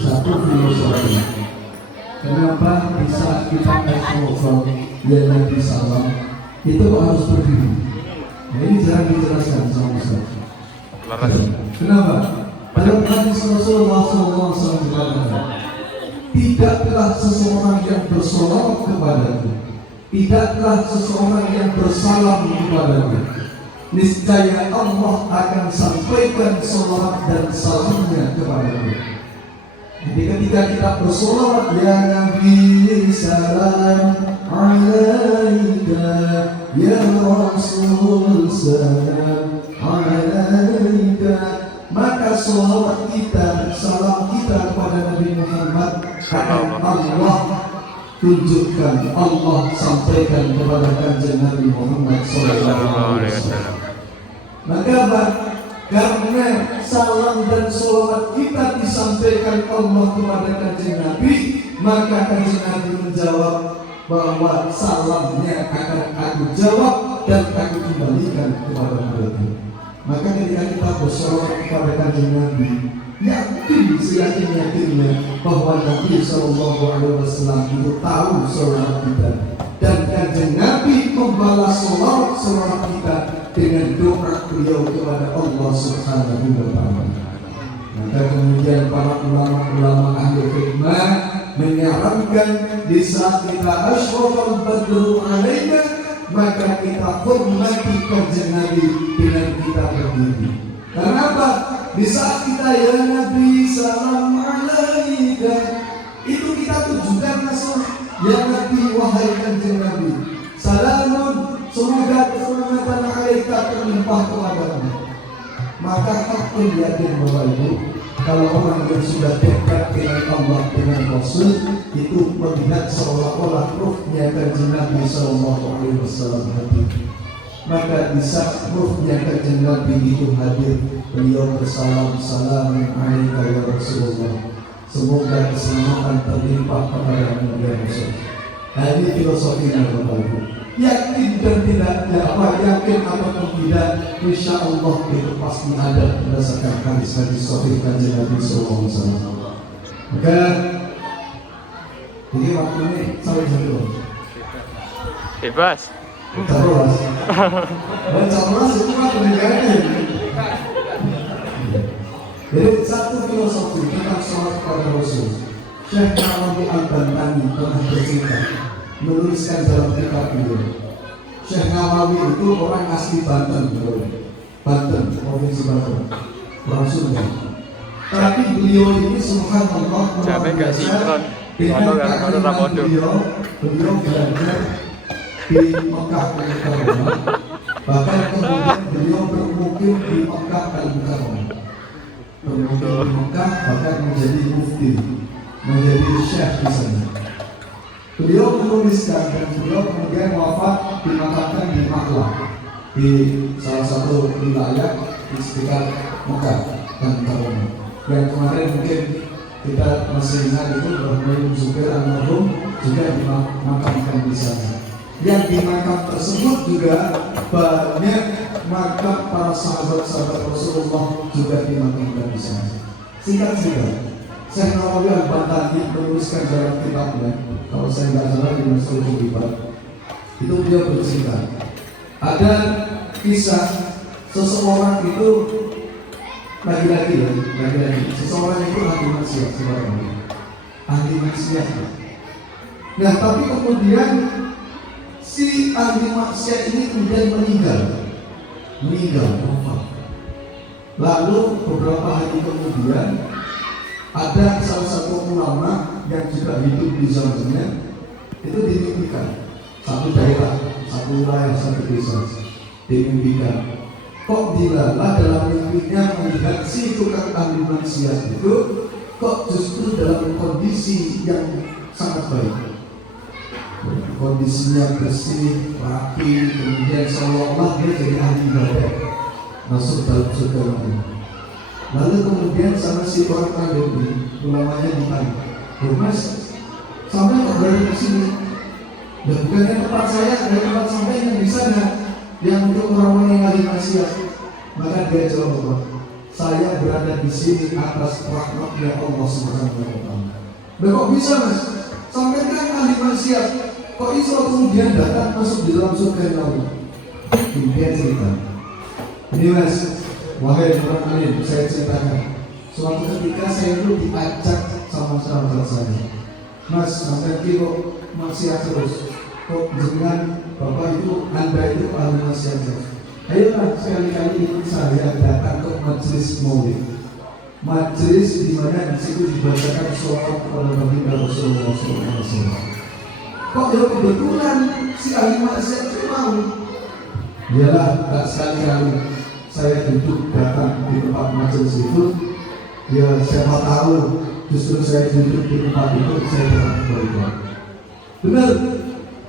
Satu filosofi. Kenapa bisa kita ekstrovert dan Nabi Salam itu harus berdiri? Nah, ini jarang dijelaskan sama Ustaz. Laras. Kenapa? Dalam hadis Rasulullah SAW, tidaklah seseorang yang bersolawat kepadaku, tidaklah seseorang yang bersalam kepadaku, niscaya Allah akan sampaikan salawat dan salamnya kepadaku. Jadi ketika kita bersolawat, ya Nabi salam alaika, ya Rasul salam alaika, maka salawat kita, salam kita kepada Nabi Muhammad akan Allah tunjukkan, Allah sampaikan kepada kanjeng Nabi Muhammad SAW. Maka apa? Karena salam dan salawat kita disampaikan Allah kepada kanjeng Nabi, maka kanjeng Nabi menjawab bahwa salamnya akan aku jawab dan aku kembalikan kepada mereka. Maka ketika kita bersolawat kepada kanjeng Nabi, yakin seyakin-yakinnya bahwa Nabi SAW itu tahu salawat kita, dan kanjeng Nabi membalas salawat kita dengan doa beliau kepada Allah Subhanahu wa Ta'ala. Maka kemudian para ulama-ulama ahli hikmah menyarankan di saat kita asyrafal badru alaina, maka kita hormati kanjeng Nabi dengan kita berdiri. Kenapa? Di saat kita ya Nabi salam alaika, itu kita tunjukkan masalah ya Nabi, wahai kanjeng Nabi, salamun, semoga keselamatan alaika terlimpah kepadamu. Maka hakun yakin Bapak Ibu, kalau orang yang sudah dekat dengan Allah, dengan Rasul, itu melihat seolah-olah ruhnya kanjeng Nabi SAW hadir. Maka di saat ruhnya kanjeng Nabi itu hadir, beliau bersalam, salam alaika ya Rasulullah, semoga keselamatan terlimpah kepada Nabi Rasul. Nah, ini filosofinya Bapak Ibu. Yakin dan tidaknya, yakin ataupun tidak, insya Allah itu pasti ada berdasarkan hadis-hadis sahih kanjeng Nabi SAW. Maka ini waktu ini sampai jam Bebas. Cabras. Dan cabras itu kan pendidikannya. Jadi satu filosofi tentang sholat kepada Rasul, Syekh Nawawi Al-Bantani pernah bercerita, menuliskan dalam kitab beliau. Syekh Nawawi itu orang asli Banten, Banten, provinsi Banten, orang Sunda. Tapi beliau ini subhanallah Jangan sinkron. dengan beliau belajar di Mekah Al-Mukarramah. Bahkan kemudian beliau bermukim di Mekah Al-Mukarramah. Bermukim di Mekah, bahkan menjadi mufti, menjadi syekh di sana. Beliau menuliskan dan beliau kemudian wafat dimakamkan di Maklah, di salah satu wilayah di sekitar Mekah dan Mukarramah. Yang kemarin mungkin kita masih ingat itu Ibrahim Zubair almarhum juga dimakamkan di sana. Yang di makam tersebut juga banyak makam para sahabat-sahabat Rasulullah juga dimakamkan di sana. Singkat cerita, Syekh Nawawi Al-Bantani menuliskan dalam kitabnya, kalau saya nggak salah di Masalah Ribat, itu beliau bercerita ada kisah seseorang itu lagi-lagi seseorang itu ahli maksiat sebenarnya, ahli maksiat. Nah tapi kemudian si ahli maksiat ini kemudian meninggal wafat. Lalu beberapa hari kemudian ada salah satu ulama yang juga hidup di zamannya itu dimimpikan satu daerah, satu wilayah, satu desa, dimimpikan. Kok dilalah dalam mimpinya melihat si tukang ahli maksiat itu kok justru dalam kondisi yang sangat baik, kondisinya bersih, rapi, kemudian seolah-olah dia jadi ahli ibadah, masuk dalam surga. Lalu kemudian sama si orang alim ini, ulamanya ditanya, Mas, Sampai kok dari ke sini. Dan bukannya tempat saya, ada tempat sampai yang di sana yang untuk orang-orang yang ahli maksiat. Maka dia jawab apa? Saya berada di sini atas rahmatnya Allah Subhanahu wa taala. Nah, kok bisa Mas? Sampai kan ahli maksiat, kok bisa kemudian datang masuk di dalam surga Allah? Dia cerita. Ini Mas, wahai orang alim, saya ceritakan. Suatu ketika saya itu diajak sama sahabat saya. Mas, sampai kilo maksiat terus. Kok dengan Bapak itu, Anda itu ahli maksiat terus. Ayolah sekali-kali ikut saya datang ke majelis maulid. Majelis di mana di situ dibacakan sholawat kepada baginda Rasulullah SAW. Kok ya kebetulan si ahli maksiat itu mau? Iyalah, tak sekali-kali saya duduk datang di tempat majelis itu. Ya siapa tahu justru saya duduk di tempat itu saya dapat kebaikan. Benar,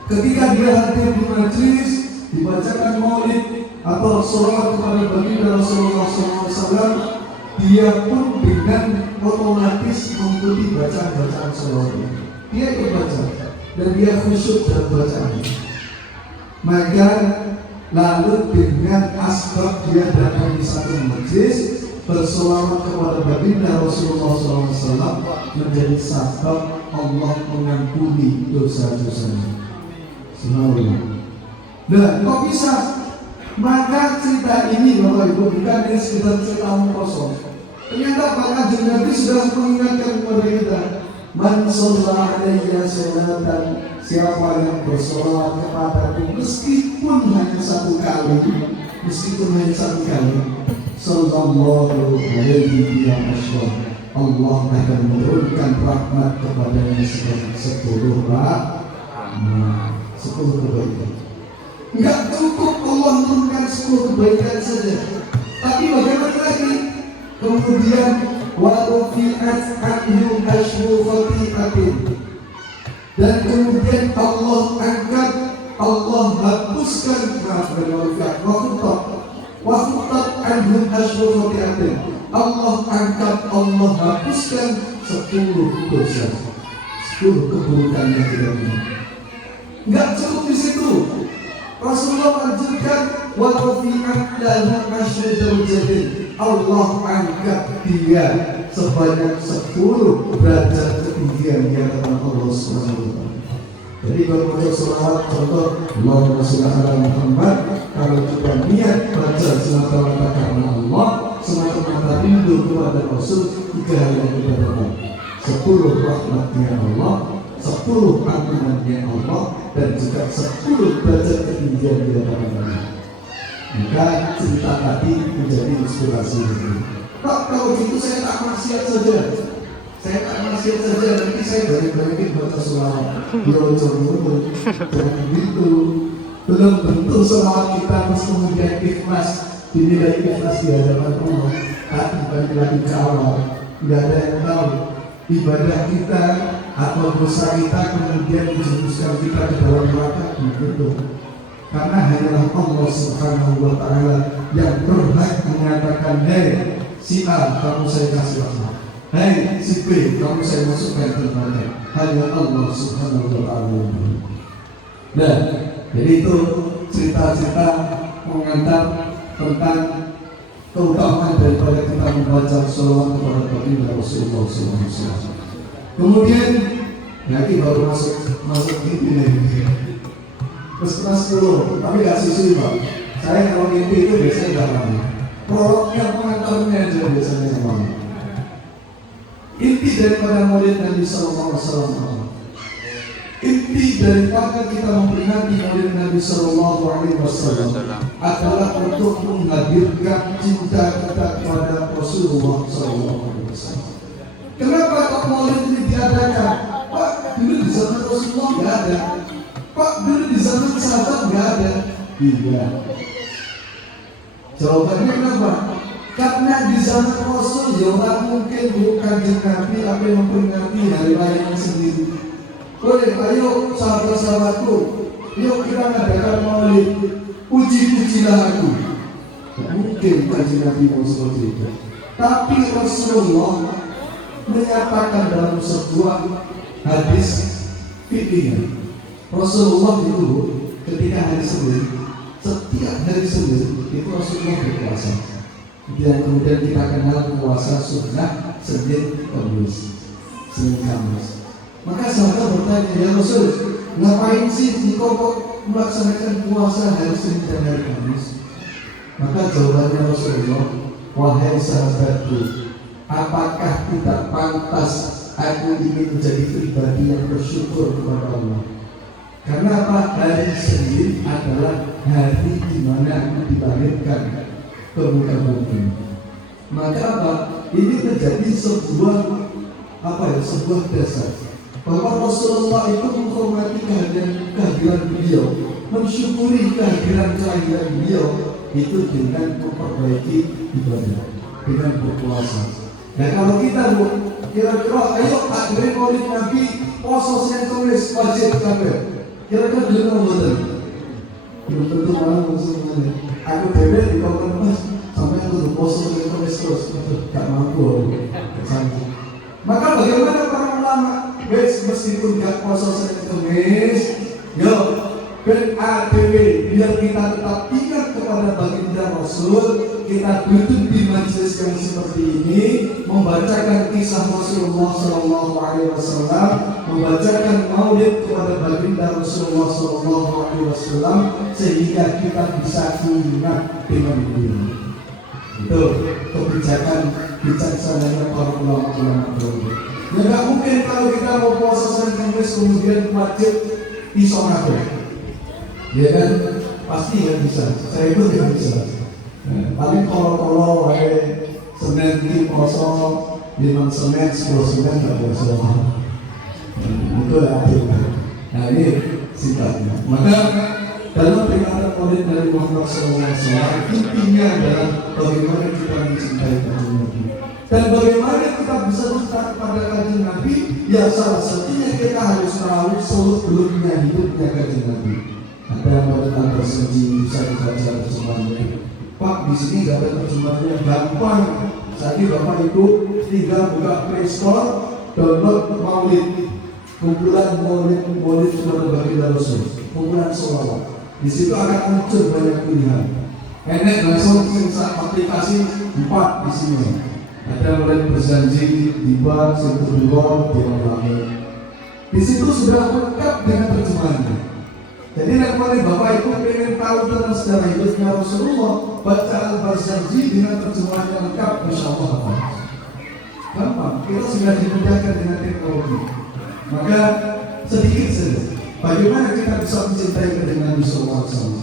ketika dia hadir di majelis dibacakan maulid atau sholawat kepada baginda Rasulullah SAW, dia pun dengan otomatis mengikuti bacaan-bacaan sholawat itu. Dia ikut baca dan dia khusyuk dalam bacaan. Maka lalu dengan asbab dia datang di satu majlis bersolawat kepada baginda Rasulullah SAW menjadi sebab Allah mengampuni dosa-dosanya. Subhanallah. Nah, kok bisa? Maka cerita ini Bapak Ibu bukan sekedar cerita kosong. Ternyata Pak Nabi sudah mengingatkan kepada kita, man shalla alayya sholatan, siapa yang bersolawat kepadaku meskipun hanya satu kali, sallallahu alaihi wasallam, Allah akan menurunkan rahmat kepadanya sebanyak 10 kebaikan. Enggak cukup Allah menurunkan 10 kebaikan saja, tapi bagaimana lagi? Kemudian wa rufi'at anhu ashru khati'atin, dan kemudian Allah angkat, Allah hapuskan wa khutat anhu ashru khati'atin, Allah angkat, Allah hapuskan 10 dosa, 10 keburukan yang tidak benar. Enggak cukup di situ. Rasulullah lanjutkan wa rafi'at lahu ashru darajatin, Allah angkat dia sebanyak 10 derajat ketinggian di hadapan Allah Subhanahu wa taala. Jadi kalau baca selawat contoh Allahumma sholli ala Muhammad, kalau kita niat baca semata-mata karena Allah, semata-mata rindu kepada Rasul, 3 hal yang kita dapat: 10 rahmatnya Allah, 10 ampunannya Allah, dan juga 10 derajat ketinggian di hadapan Allah. Maka cerita tadi menjadi inspirasi itu. Pak, kalau gitu saya tak maksiat saja. Nanti saya balik-balikin baca selawat. Yo, jangan gitu. Belum tentu selawat kita terus kemudian ikhlas, dinilai ikhlas di hadapan Allah. Tapi balik lagi ke awal, tidak ada yang tahu ibadah kita atau dosa kita kemudian menjerumuskan kita ke dalam neraka, gitu. Karena hanyalah Allah Subhanahu wa taala yang berhak mengatakan, hei si A, kamu saya kasih rahmat, hei si B, kamu saya masukkan ke neraka. Hanya Allah Subhanahu wa taala. Nah, jadi itu cerita-cerita mengantar tentang keutamaan daripada kita membaca sholawat kepada baginda Rasulullah SAW. Kemudian, nanti baru masuk ini. Terus kelas 10, tapi gak siswi Pak. Saya kalau mimpi itu biasanya gak lama. Prolognya, pengantarnya aja biasanya sama. Inti daripada maulid Nabi SAW, inti daripada kita memperingati maulid Nabi SAW adalah untuk menghadirkan cinta kita kepada Rasulullah SAW. Kenapa kok maulid ini diadakan? Pak, dulu di zaman Rasulullah gak ada. Pak, dulu di zaman sahabat nggak ada. Iya. Jawabannya kenapa? Karena di zaman Rasul ya mungkin bukan Nabi tapi memperingati hari raya sendiri. Boleh, ayo sahabat-sahabatku, yuk kita mengadakan maulid. Puji-pujilah aku. Mungkin kaji Nabi mau seperti itu. Tapi Rasulullah menyatakan dalam sebuah hadis fikihnya. Rasulullah itu ketika hari Senin, setiap hari Senin itu Rasulullah berpuasa. Dan kemudian kita kenal puasa sunnah Senin Kamis, Senin Kamis. Maka sahabat bertanya, ya Rasul, ngapain sih engkau kok melaksanakan puasa hari Senin dan hari Kamis? Maka jawabannya Rasulullah, wahai sahabatku, apakah tidak pantas aku ingin menjadi pribadi yang bersyukur kepada Allah? Karena apa? Hari Senin adalah hari di mana aku dilahirkan ke muka bumi. Maka apa? Ini menjadi sebuah sebuah dasar bahwa Rasulullah itu menghormati kehadiran beliau, mensyukuri kehadiran beliau itu dengan memperbaiki ibadah, dengan berpuasa. Nah kalau kita kira-kira, ayo takbir maulid Nabi, poso Senin Kamis wajib kabeh. Kira-kira dulu betul. Belum tentu malah maksudnya. Aku bebek di kawan Mas, sampai aku poso Senin Kamis terus, gak mampu. Maka bagaimana para ulama? Meskipun gak poso Senin Kamis, yo ben ADW biar kita tetap ingat kepada baginda Rasul, kita duduk di majelis yang seperti ini, membacakan kisah Rasulullah SAW, membacakan maulid kepada baginda Rasulullah SAW, sehingga kita bisa ingat dengan beliau. Itu kebijakan bijaksananya para ulama-ulama dulu. Ya nggak mungkin kalau kita mau puasa Senin Kamis kemudian wajib isomatik. Ya kan, pasti nggak bisa. Saya itu tidak bisa. Paling kalau Senin di puasa 5 Senin, 10 Senin nggak puasa. Itu aturan. Nah ini sifatnya. Maka dalam peringatan maulid dari Muhammad SAW, intinya adalah bagaimana kita mencintai kanjeng Nabi dan bagaimana kita bisa cinta kepada kanjeng Nabi. Ya salah satunya kita harus tahu seluk-beluknya hidupnya kanjeng Nabi. Ada yang pada tersendiri bisa dibaca terjemahannya. Pak, di sini nggak ada terjemahannya, gampang. Jadi Bapak Ibu tinggal buka Play Store, download maulid, kumpulan maulid kepada baginda Rasul, kumpulan sholawat. Di situ akan muncul banyak pilihan. Enak langsung aplikasi 4 di sini. Ada mulai berjanji, tiba, sentuh diulangi. Di situ sudah lengkap dengan terjemahannya. Jadi nanti Bapak Ibu ingin tahu tentang sejarah hidupnya Rasulullah, baca Al-Barzanji dengan terjemahan yang lengkap, insya Allah gampang. Kita sudah dimudahkan dengan teknologi. Maka sedikit saja, bagaimana kita bisa mencintai kanjeng Nabi SAW?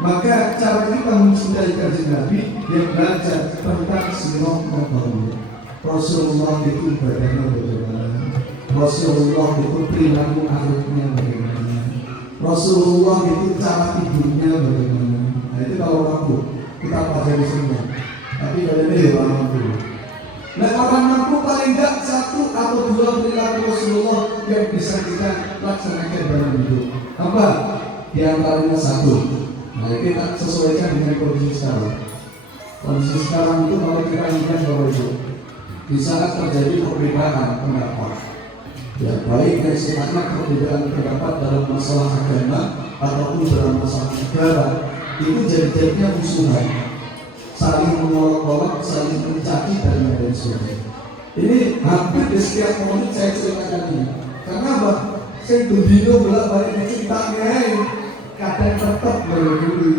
Maka cara kita mencintai kanjeng Nabi, dia belajar tentang sirah Nabawi. Rasulullah itu ibadahnya bagaimana? Rasulullah itu perilaku akhlaknya bagaimana? Rasulullah itu cara tidurnya bagaimana? Nah itu kalau mampu kita pelajari semua. Tapi kalian ini orang mampu. Nah orang mampu paling tidak 1 atau 2 perilaku Rasulullah yang bisa kita laksanakan dalam hidup. Apa? Di antaranya 1. Nah kita sesuaikan dengan kondisi sekarang. Kondisi sekarang itu kalau kita ingat bahwa itu di saat terjadi perbedaan pendapat. Ya, baik yang sifatnya perbedaan pendapat dalam masalah agama ataupun dalam masalah negara, itu jadi-jadinya musuhan, saling mengolok-olok, saling mencaci dan lain sebagainya. Ini hampir di setiap momen saya ceritakan ini. Karena apa? Saya berbino bolak-balik dicintanya, kadang tetap melindungi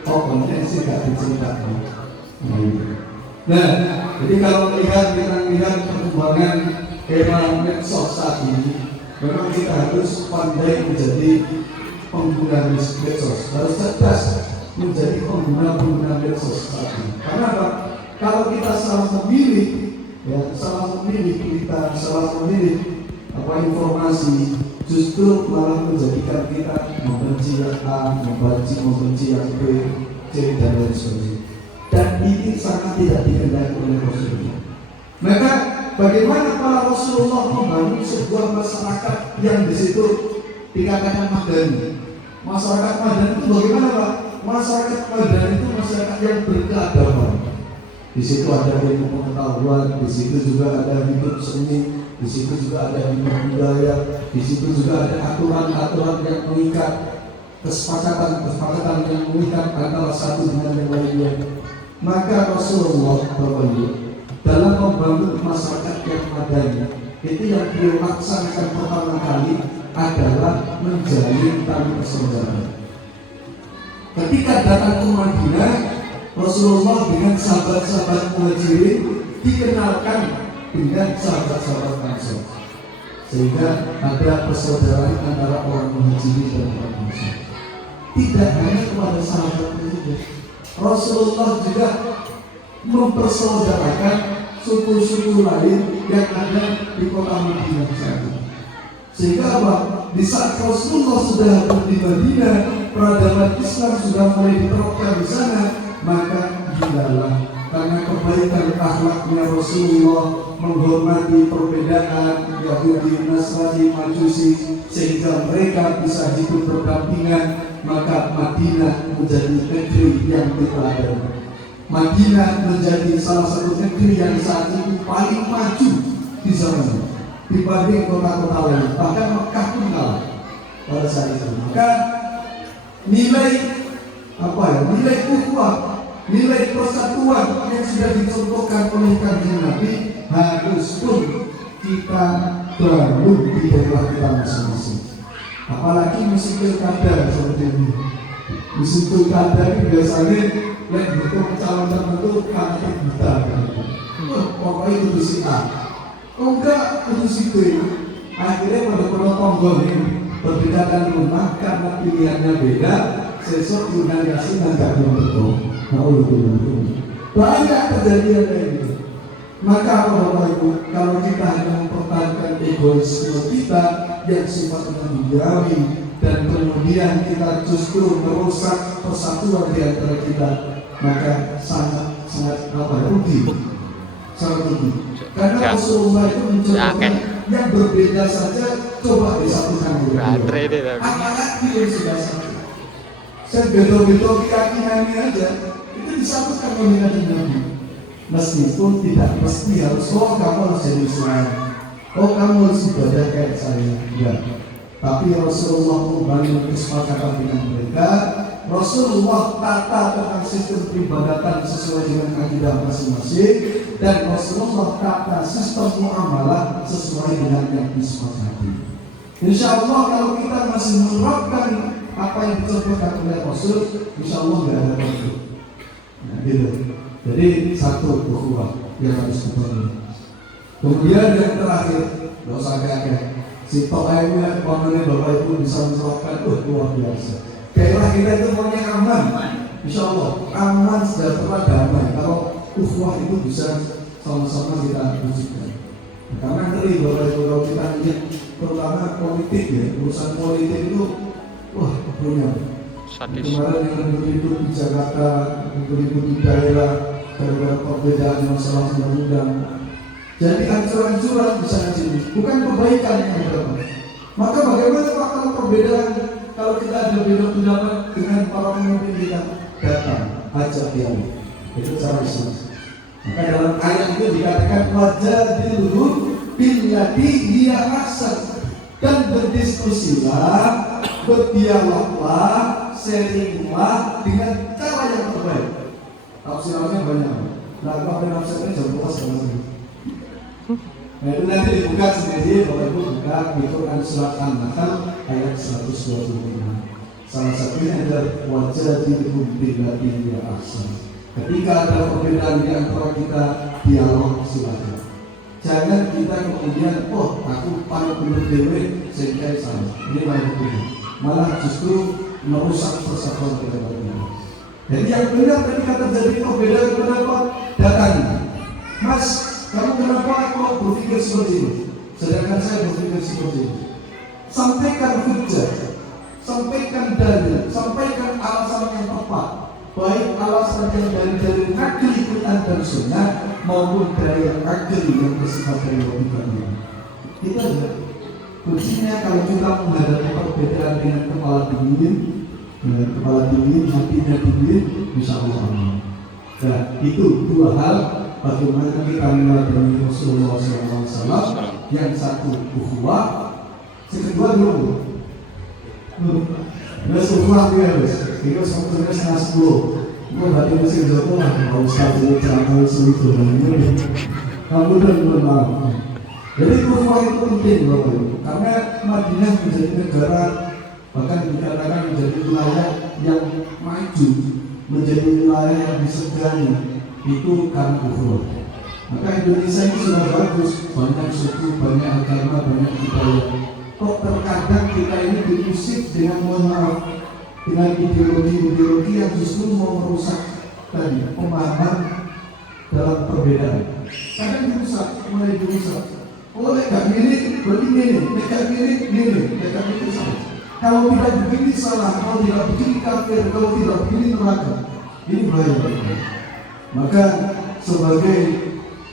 pokoknya sih gak diceritakan. Nah, jadi kalau kita lihat perkembangan era medsos saat ini, memang kita harus pandai menjadi pengguna medsos, harus cerdas menjadi pengguna medsos saat ini. Karena apa? Kalau kita salah memilih, ya, salah memilih berita, salah memilih informasi, justru malah menjadikan kita membenci yang A, membenci yang B, C dan lain sebagainya. Dan ini sangat tidak dikehendaki oleh Rasulullah. Maka bagaimana para Rasulullah membangun sebuah masyarakat yang di situ dikatakan madani. Masyarakat madani itu bagaimana Pak? Masyarakat madani itu masyarakat yang berkeadaban. Di situ ada ilmu pengetahuan, di situ juga ada hidup seni, di situ juga ada budaya, di situ juga ada aturan-aturan yang mengikat, kesepakatan yang mengikat antara satu dengan yang lainnya. Maka Rasulullah dalam membangun masyarakat yang madani, itu yang beliau laksanakan pertama kali adalah menjalin tali persaudaraan. Ketika datang ke Madinah, Rasulullah dengan sahabat-sahabat Muhajirin dikenalkan dengan sahabat-sahabat Ansor, sehingga ada persaudaraan antara orang Muhajirin dan orang Ansor. Tidak hanya kepada sahabat itu, Rasulullah juga mempersaudarakan suku-suku lain yang ada di kota Madinah saat itu. Sehingga apa? Di saat Rasulullah sudah di Madinah, peradaban Islam sudah mulai diterapkan di sana, maka dilalah karena kebaikan akhlaknya Rasulullah menghormati perbedaan Yahudi, Nasrani, Majusi, sehingga mereka bisa hidup berdampingan. Maka Madinah menjadi negeri yang diteladan. Madinah menjadi salah satu negeri yang saat itu paling maju di zaman dibanding kota-kota lain. Bahkan Mekah pun kalah pada saat itu. Maka nilai nilai ukhuwah, nilai persatuan yang sudah dicontohkan oleh Kanjeng Nabi harus pun kita bangun di daerah kita masing-masing. Apalagi musim pilkada seperti ini. Musim pilkada ini biasanya yang butuh calon tertentu karena buta. Pokoknya itu si A. Enggak, itu si B. Akhirnya pada tonggol ini berbeda rumah karena pilihannya beda. Sesok organisasi dan gak betul. Banyak kejadian kayak gitu. Maka Bapak Ibu, kalau kita hanya mempertahankan egoisme kita yang sifatnya duniawi dan kemudian kita justru merusak persatuan di antara kita, maka sangat rugi. Sangat rugi. Karena Rasulullah itu mencontohkan yang berbeda saja coba disatukan berdua. Apalagi yang sudah satu. Saya beda-beda keyakinannya aja itu disatukan oleh Nabi. Meskipun tidak mesti harus kamu harus jadi Islam, kamu harus ibadah kayak saya, ya. Tapi Rasulullah membangun kesepakatan dengan mereka. Rasulullah tata tentang sistem peribadatan sesuai dengan akidah masing-masing, dan Rasulullah tata sistem muamalah sesuai dengan yang disepakati. Insya Allah kalau kita masih menerapkan apa yang dicontohkan oleh Rasul, insya Allah tidak ada konflik. Nah, gitu. Jadi satu ukhuwah yang harus dibangun. Kemudian yang terakhir, tidak usah kaget. Si tokohnya, pemimpin Bapak Ibu bisa menerapkan, luar biasa. Daerah kita itu maunya aman, insya Allah aman, sejahtera, damai. Kalau ukhuwah itu bisa sama-sama kita wujudkan. Karena ngeri Bapak Ibu kalau kita lihat, terutama politik ya, urusan politik itu, punya. Kemarin yang ribut di Jakarta, ribut di daerah, gara-gara perbedaan masalah undang-undang. Jadi ancuran-ancuran di sana sini, bukan kebaikan yang berapa. Maka bagaimana Pak kalau perbedaan, kalau kita ada beda pendapat dengan para pemimpin kita, datang, ajak dia. Itu cara Islam. Maka dalam ayat itu dikatakan wajadilhum billati hiya ahsan, dan berdiskusilah, berdialoglah, sharinglah dengan cara yang terbaik. Tafsirannya banyak. Nah, kalau penafsirannya jam 12 sama. Nah, itu nanti dibuka sendiri, Bapak Ibu buka di Quran surat An-Nahl ayat 125. Salah satunya adalah wajadilhum billati hiya ahsan. Ketika ada perbedaan di antara kita, dialog silakan. Jangan kita kemudian, aku paling benar dewe sehingga salah. Ini malah justru merusak persatuan kita berdua. Jadi yang benar ketika terjadi perbedaan pendapat, datangi. Mas, kamu kenapa kok berpikir seperti ini? Sedangkan saya berpikir seperti ini. Sampaikan hujjah, sampaikan dalil, sampaikan alasan yang tepat. Baik alasan yang dari akli Quran dan Sunnah maupun dari akli yang bersifat dari logika. Itu aja. Kuncinya kalau kita menghadapi perbedaan dengan kepala dingin, hatinya dingin, insya Allah aman. Nah, itu dua hal bagaimana kita meladeni Rasulullah SAW, yang satu ukhuwah, yang kedua dulu. Terus ukhuwah dia itu sebetulnya setengah 10. Gue berarti mesti jatuh lah, kalau Ustaz itu jangan segitu ini. Kamu dan bermaaf. Jadi ukhuwah itu penting Bapak Ibu, karena Madinah menjadi negara, bahkan dikatakan menjadi wilayah yang maju, menjadi wilayah yang disegani, itu karena ukhuwah. Maka Indonesia ini sudah bagus, banyak suku, banyak agama, banyak budaya. Kok terkadang kita ini diusik dengan, mohon maaf, dengan ideologi-ideologi yang justru mau merusak tadi pemahaman dalam perbedaan. Kadang dirusak, mulai dirusak. Oh, gak mirip, berarti mirip. Gak mirip, mirip. Gak mirip salah. Kalau tidak begini salah, kalau tidak begini kafir, kalau tidak begini neraka. Ini bahaya. Maka sebagai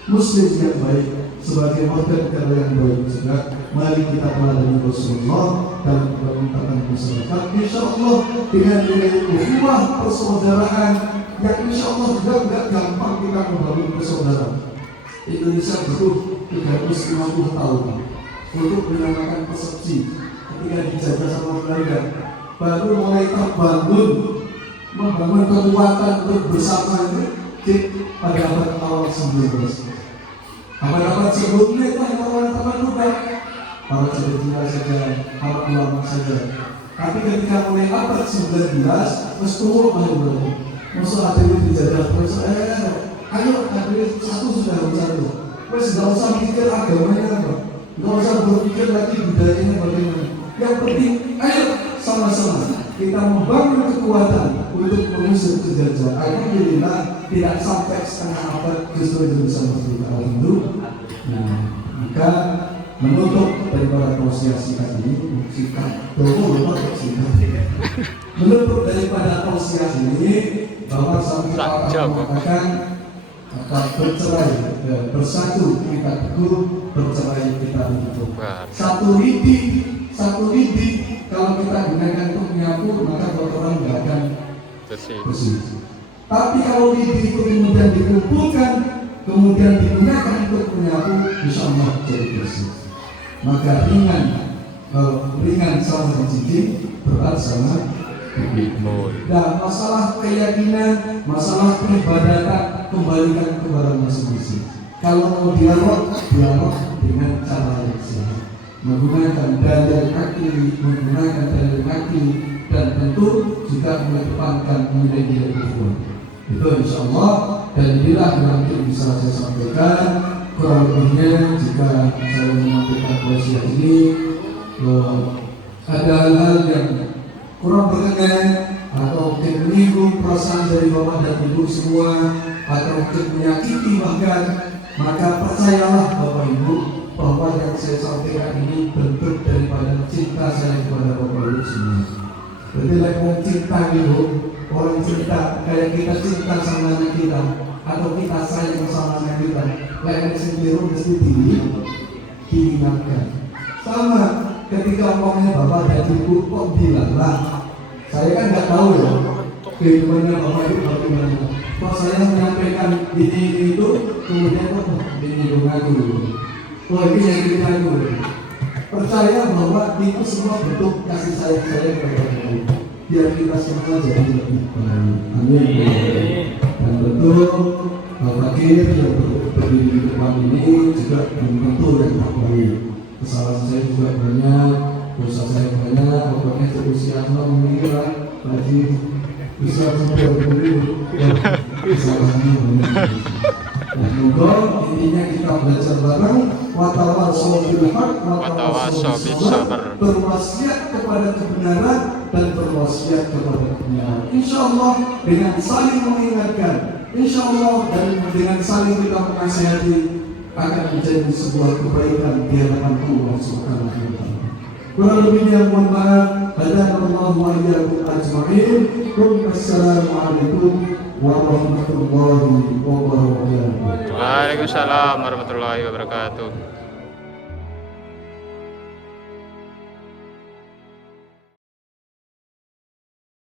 Muslim yang baik, sebagai warga negara yang baik juga, mari kita meladeni Rasulullah dalam pemerintahan masyarakat. Insya Allah dengan ukhuwah persaudaraan yang insya Allah juga tidak gampang kita membangun persaudaraan. Indonesia butuh 350 tahun untuk menyamakan persepsi ketika dijajah sama Belanda, baru mulai terbangun membangun kekuatan untuk bersama itu pada abad awal 19. Abad-abad sebelumnya itu hanya teman-teman muda, para cedera saja, para ulama saja. Tapi ketika mulai abad 19, terus turun malu-malu. Musuh hadirin dijajah terus, ayo hadirin satu sudah satu. Wes nggak usah mikir agamanya apa, nggak usah berpikir lagi budayanya bagaimana. Yang penting, ayo sama-sama kita membangun kekuatan untuk mengusir penjajah. Alhamdulillah tidak sampai setengah abad justru Indonesia merdeka. Alhamdulillah. Nah, maka menutup daripada tausiah singkat ini, menutup daripada tausiah ini bahwa sampai Allah mengatakan akan bercerai, bersatu kita teguh, bercerai kita hidup. Satu lidi kalau kita gunakan untuk menyapu, maka kotoran nggak akan bersih. Tapi kalau lidi itu kemudian dikumpulkan, kemudian digunakan untuk menyapu, insya Allah jadi bersih. Maka ringan sama menjijik, berat sama pikul. Dan masalah keyakinan, masalah peribadatan kembalikan kepada masing-masing. Kalau mau dialog dengan cara yang sehat, menggunakan dalil akli, dan tentu juga mengedepankan nilai-nilai ukhuwah. Itu insya Allah, dan inilah yang bisa saya sampaikan. Kurang lebihnya jika saya menyampaikan tausiah ini ada hal-hal yang kurang berkenan atau mungkin menyinggung perasaan dari bapak dan ibu semua, atau mungkin menyakiti bahkan, maka percayalah bapak ibu bahwa yang saya sampaikan ini bentuk daripada cinta saya kepada bapak ibu semua. Berarti orang cinta gitu, orang cinta kayak kita cinta sama anak kita, atau kita sayang sama anak kita, lain sendiri mesti diingatkan. Sama ketika omongnya bapak dan ibu kok bilanglah, saya kan nggak tahu ya kehidupannya bapak ibu bagaimana. Kok saya menyampaikan ini itu kemudian ini aku, ini yang kita dulu. Percaya bahwa itu semua bentuk kasih sayang saya kepada ibu, biar kita semua jadi lebih baik. Amin. Dan betul Bapak Kir yang berdiri di depan ini juga belum tentu yang terbaik. Kesalahan saya juga banyak, dosa saya banyak. Pokoknya usia Allah mengira lagi usia sudah berumur, kesalahannya banyak. Nah, semoga intinya kita belajar bareng, watawasau bil haq, watawasau bis sabr, berwasiat kepada kebenaran dan berwasiat kepada kebenaran. Insya Allah dengan saling mengingatkan, insya Allah dan dengan saling kita menasihati akan menjadi sebuah kebaikan di hadapan Allah Subhanahu wa taala. Kurang lebihnya mohon maaf. Hadanallahu wa iyyakum ajma'in. Wassalamualaikum warahmatullahi wabarakatuh. Waalaikumsalam warahmatullahi wabarakatuh.